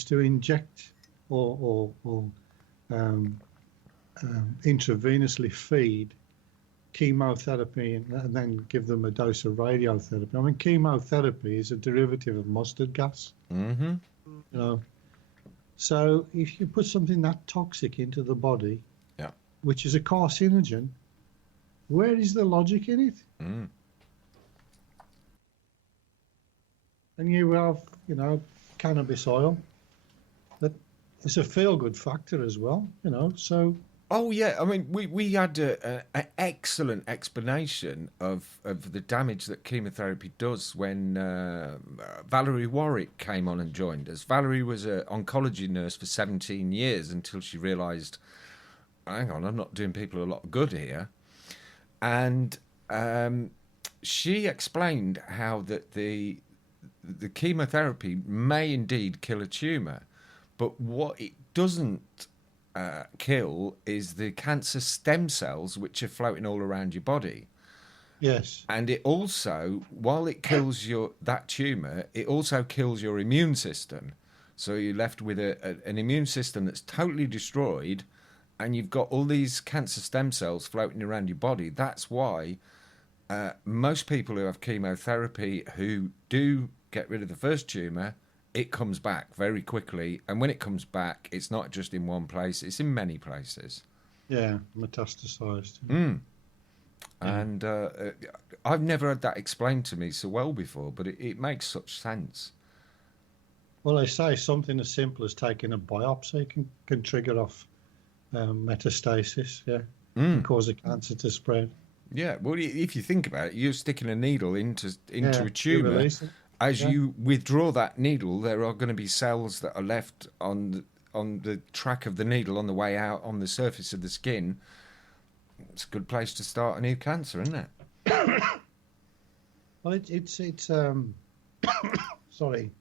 inject or intravenously feed chemotherapy and then give them a dose of radiotherapy. I mean, chemotherapy is a derivative of mustard gas. So if you put something that toxic into the body, which is a carcinogen, where is the logic in it? and you have, you know, cannabis oil. That it's a feel-good factor as well, you know. So. Oh yeah, I mean, we had an excellent explanation of the damage that chemotherapy does when Valerie Warwick came on and joined us. Valerie was an oncology nurse for 17 years until she realised, hang on, I'm not doing people a lot of good here, and she explained how that the chemotherapy may indeed kill a tumour, but what it doesn't kill is the cancer stem cells which are floating all around your body. Yes. And it also, while it kills that tumour, it also kills your immune system. So you're left with an immune system that's totally destroyed, and you've got all these cancer stem cells floating around your body. That's why most people who have chemotherapy who do get rid of the first tumour, it comes back very quickly, and when it comes back, it's not just in one place; it's in many places. Yeah, metastasized. And I've never had that explained to me so well before, but it makes such sense. Well, they say something as simple as taking a biopsy can trigger off metastasis, and cause a cancer to spread. Yeah, well, if you think about it, you're sticking a needle into a tumour. As you withdraw that needle, there are going to be cells that are left on the track of the needle on the way out on the surface of the skin. It's a good place to start a new cancer, isn't it? Well, it's sorry,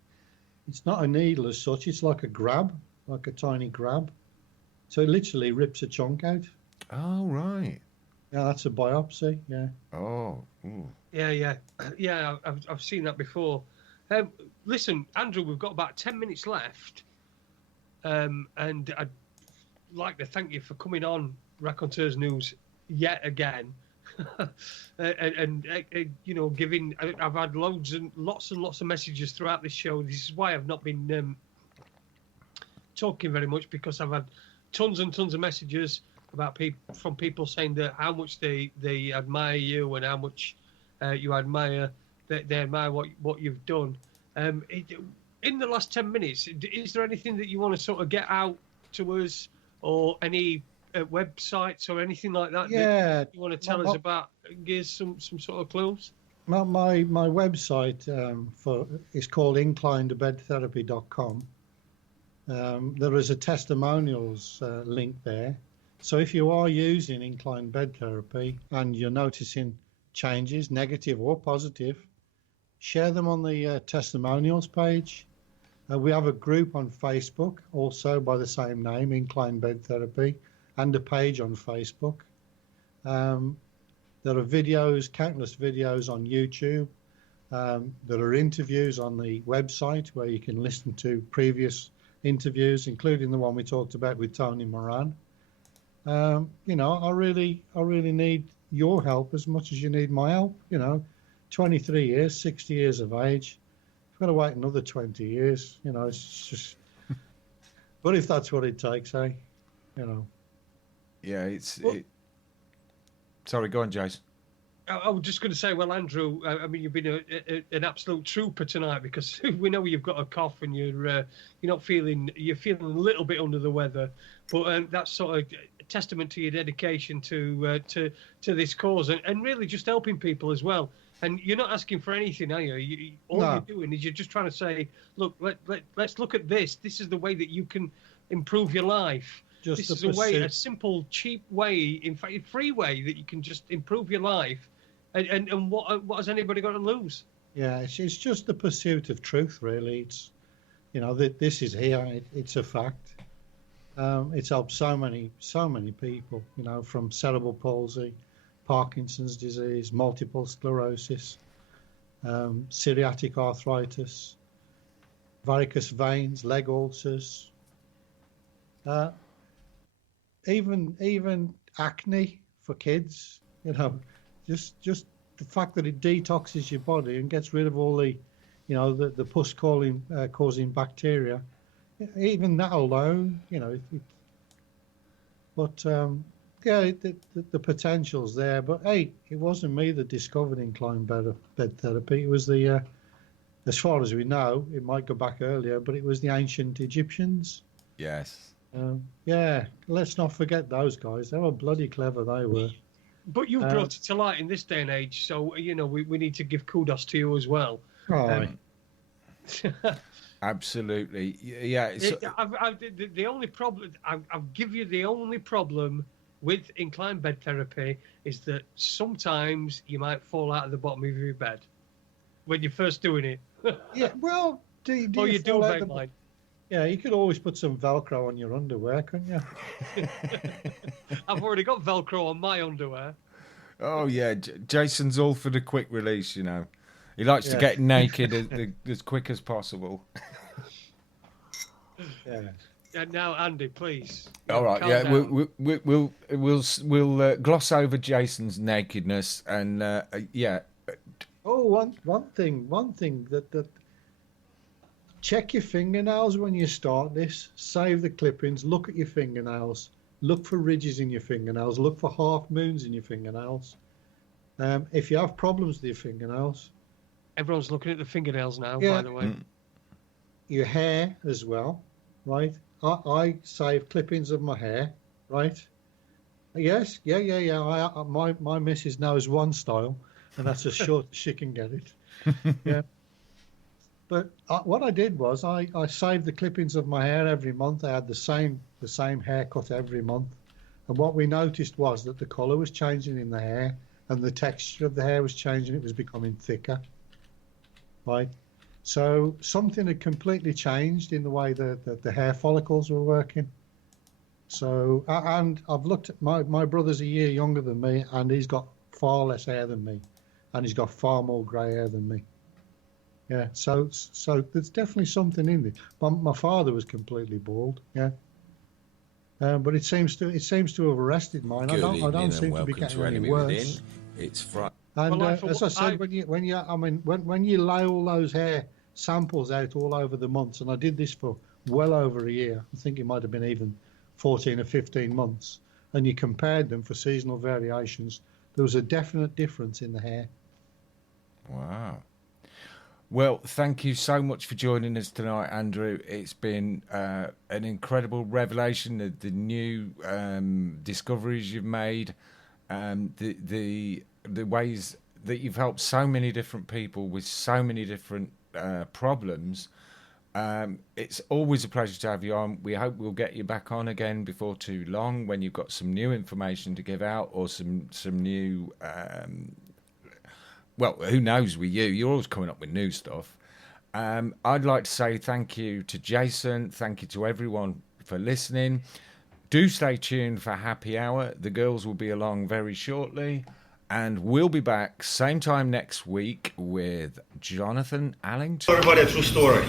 it's not a needle as such. It's like a grab, like a tiny grab. So it literally rips a chunk out. Oh, right. Yeah, that's a biopsy. Yeah. Oh. Ooh. Yeah. I've seen that before. Listen, Andrew, we've got about 10 minutes left, and I'd like to thank you for coming on Raconteurs News yet again, and you know, giving. I've had lots and lots of messages throughout this show. This is why I've not been talking very much, because I've had tons and tons of messages about from people saying that how much they admire you and how much you admire they admire what you've done. In the last 10 minutes, is there anything that you want to sort of get out to us, or any websites or anything like that? Yeah, that you want to tell us about? Give us some sort of clues. My website is called inclinedbedtherapy.com. There is a testimonials link there. So if you are using inclined bed therapy and you're noticing changes, negative or positive, share them on the testimonials page. We have a group on Facebook, also by the same name, Inclined Bed Therapy, and a page on Facebook. There are videos, countless videos on YouTube. There are interviews on the website where you can listen to previous interviews, including the one we talked about with Tony Moran. You know, I really need your help as much as you need my help. You know, 23 years, 60 years of age. I've got to wait another 20 years. You know, it's just. But if that's what it takes, you know. Yeah, Sorry, go on, Jace. I was just going to say, well, Andrew, I mean, you've been an absolute trooper tonight, because we know you've got a cough and you're feeling a little bit under the weather, but that's sort of a testament to your dedication to this cause, and really just helping people as well. And you're not asking for anything, are you? All you're doing is you're just trying to say, look, let's look at this. This is the way that you can improve your life. This is a simple, cheap way, in fact, a free way that you can just improve your life. And what has anybody got to lose? Yeah, it's just the pursuit of truth, really. It's, you know, this is here. It's a fact. It's helped so many people. You know, from cerebral palsy, Parkinson's disease, multiple sclerosis, psoriatic arthritis, varicose veins, leg ulcers, even acne for kids. You know. Just the fact that it detoxes your body and gets rid of all the, you know, the pus causing bacteria, even that alone, you know. The potential's there. But hey, it wasn't me that discovered inclined bed therapy. It was the as far as we know, it might go back earlier, but it was the ancient Egyptians. Yes. Yeah, let's not forget those guys. They were bloody clever, they were. But you brought it to light in this day and age, so, we need to give kudos to you as well. Right. Absolutely. Yeah. The only problem, I'll give you the only problem with inclined bed therapy is that sometimes you might fall out of the bottom of your bed when you're first doing it. Yeah, well, do you do, mate. Yeah, you could always put some Velcro on your underwear, couldn't you? I've already got Velcro on my underwear. Oh, yeah. Jason's all for the quick release, He likes to get naked as quick as possible. Yeah. Now, Andy, please. All right. Yeah, we'll gloss over Jason's nakedness and yeah. Oh, one thing that check your fingernails when you start this. Save the clippings. Look at your fingernails. Look for ridges in your fingernails. Look for half moons in your fingernails. If you have problems with your fingernails, everyone's looking at the fingernails now. By the way, your hair as well, right? I save clippings of my hair, right? Yes, yeah. My missus knows one style, and that's as short as she can get it. Yeah. But what I did was I saved the clippings of my hair every month. I had the same haircut every month, and what we noticed was that the colour was changing in the hair, and the texture of the hair was changing. It was becoming thicker, right? So something had completely changed in the way that the hair follicles were working. So, and I've looked at my brother's a year younger than me, and he's got far less hair than me, and he's got far more grey hair than me. Yeah, so there's definitely something in there. My father was completely bald. Yeah, but it seems to have arrested mine. I don't seem to be getting any worse. It's Friday. And as I said, when you lay all those hair samples out all over the months, and I did this for well over a year. I think it might have been even 14 or 15 months, and you compared them for seasonal variations. There was a definite difference in the hair. Wow. Well, thank you so much for joining us tonight, Andrew. It's been an incredible revelation of the new discoveries you've made, the ways that you've helped so many different people with so many different problems. It's always a pleasure to have you on. We hope we'll get you back on again before too long when you've got some new information to give out or some new... well, who knows with you? You're always coming up with new stuff. I'd like to say thank you to Jason. Thank you to everyone for listening. Do stay tuned for Happy Hour. The girls will be along very shortly. And we'll be back same time next week with Jonathan Allington. Everybody, a true story.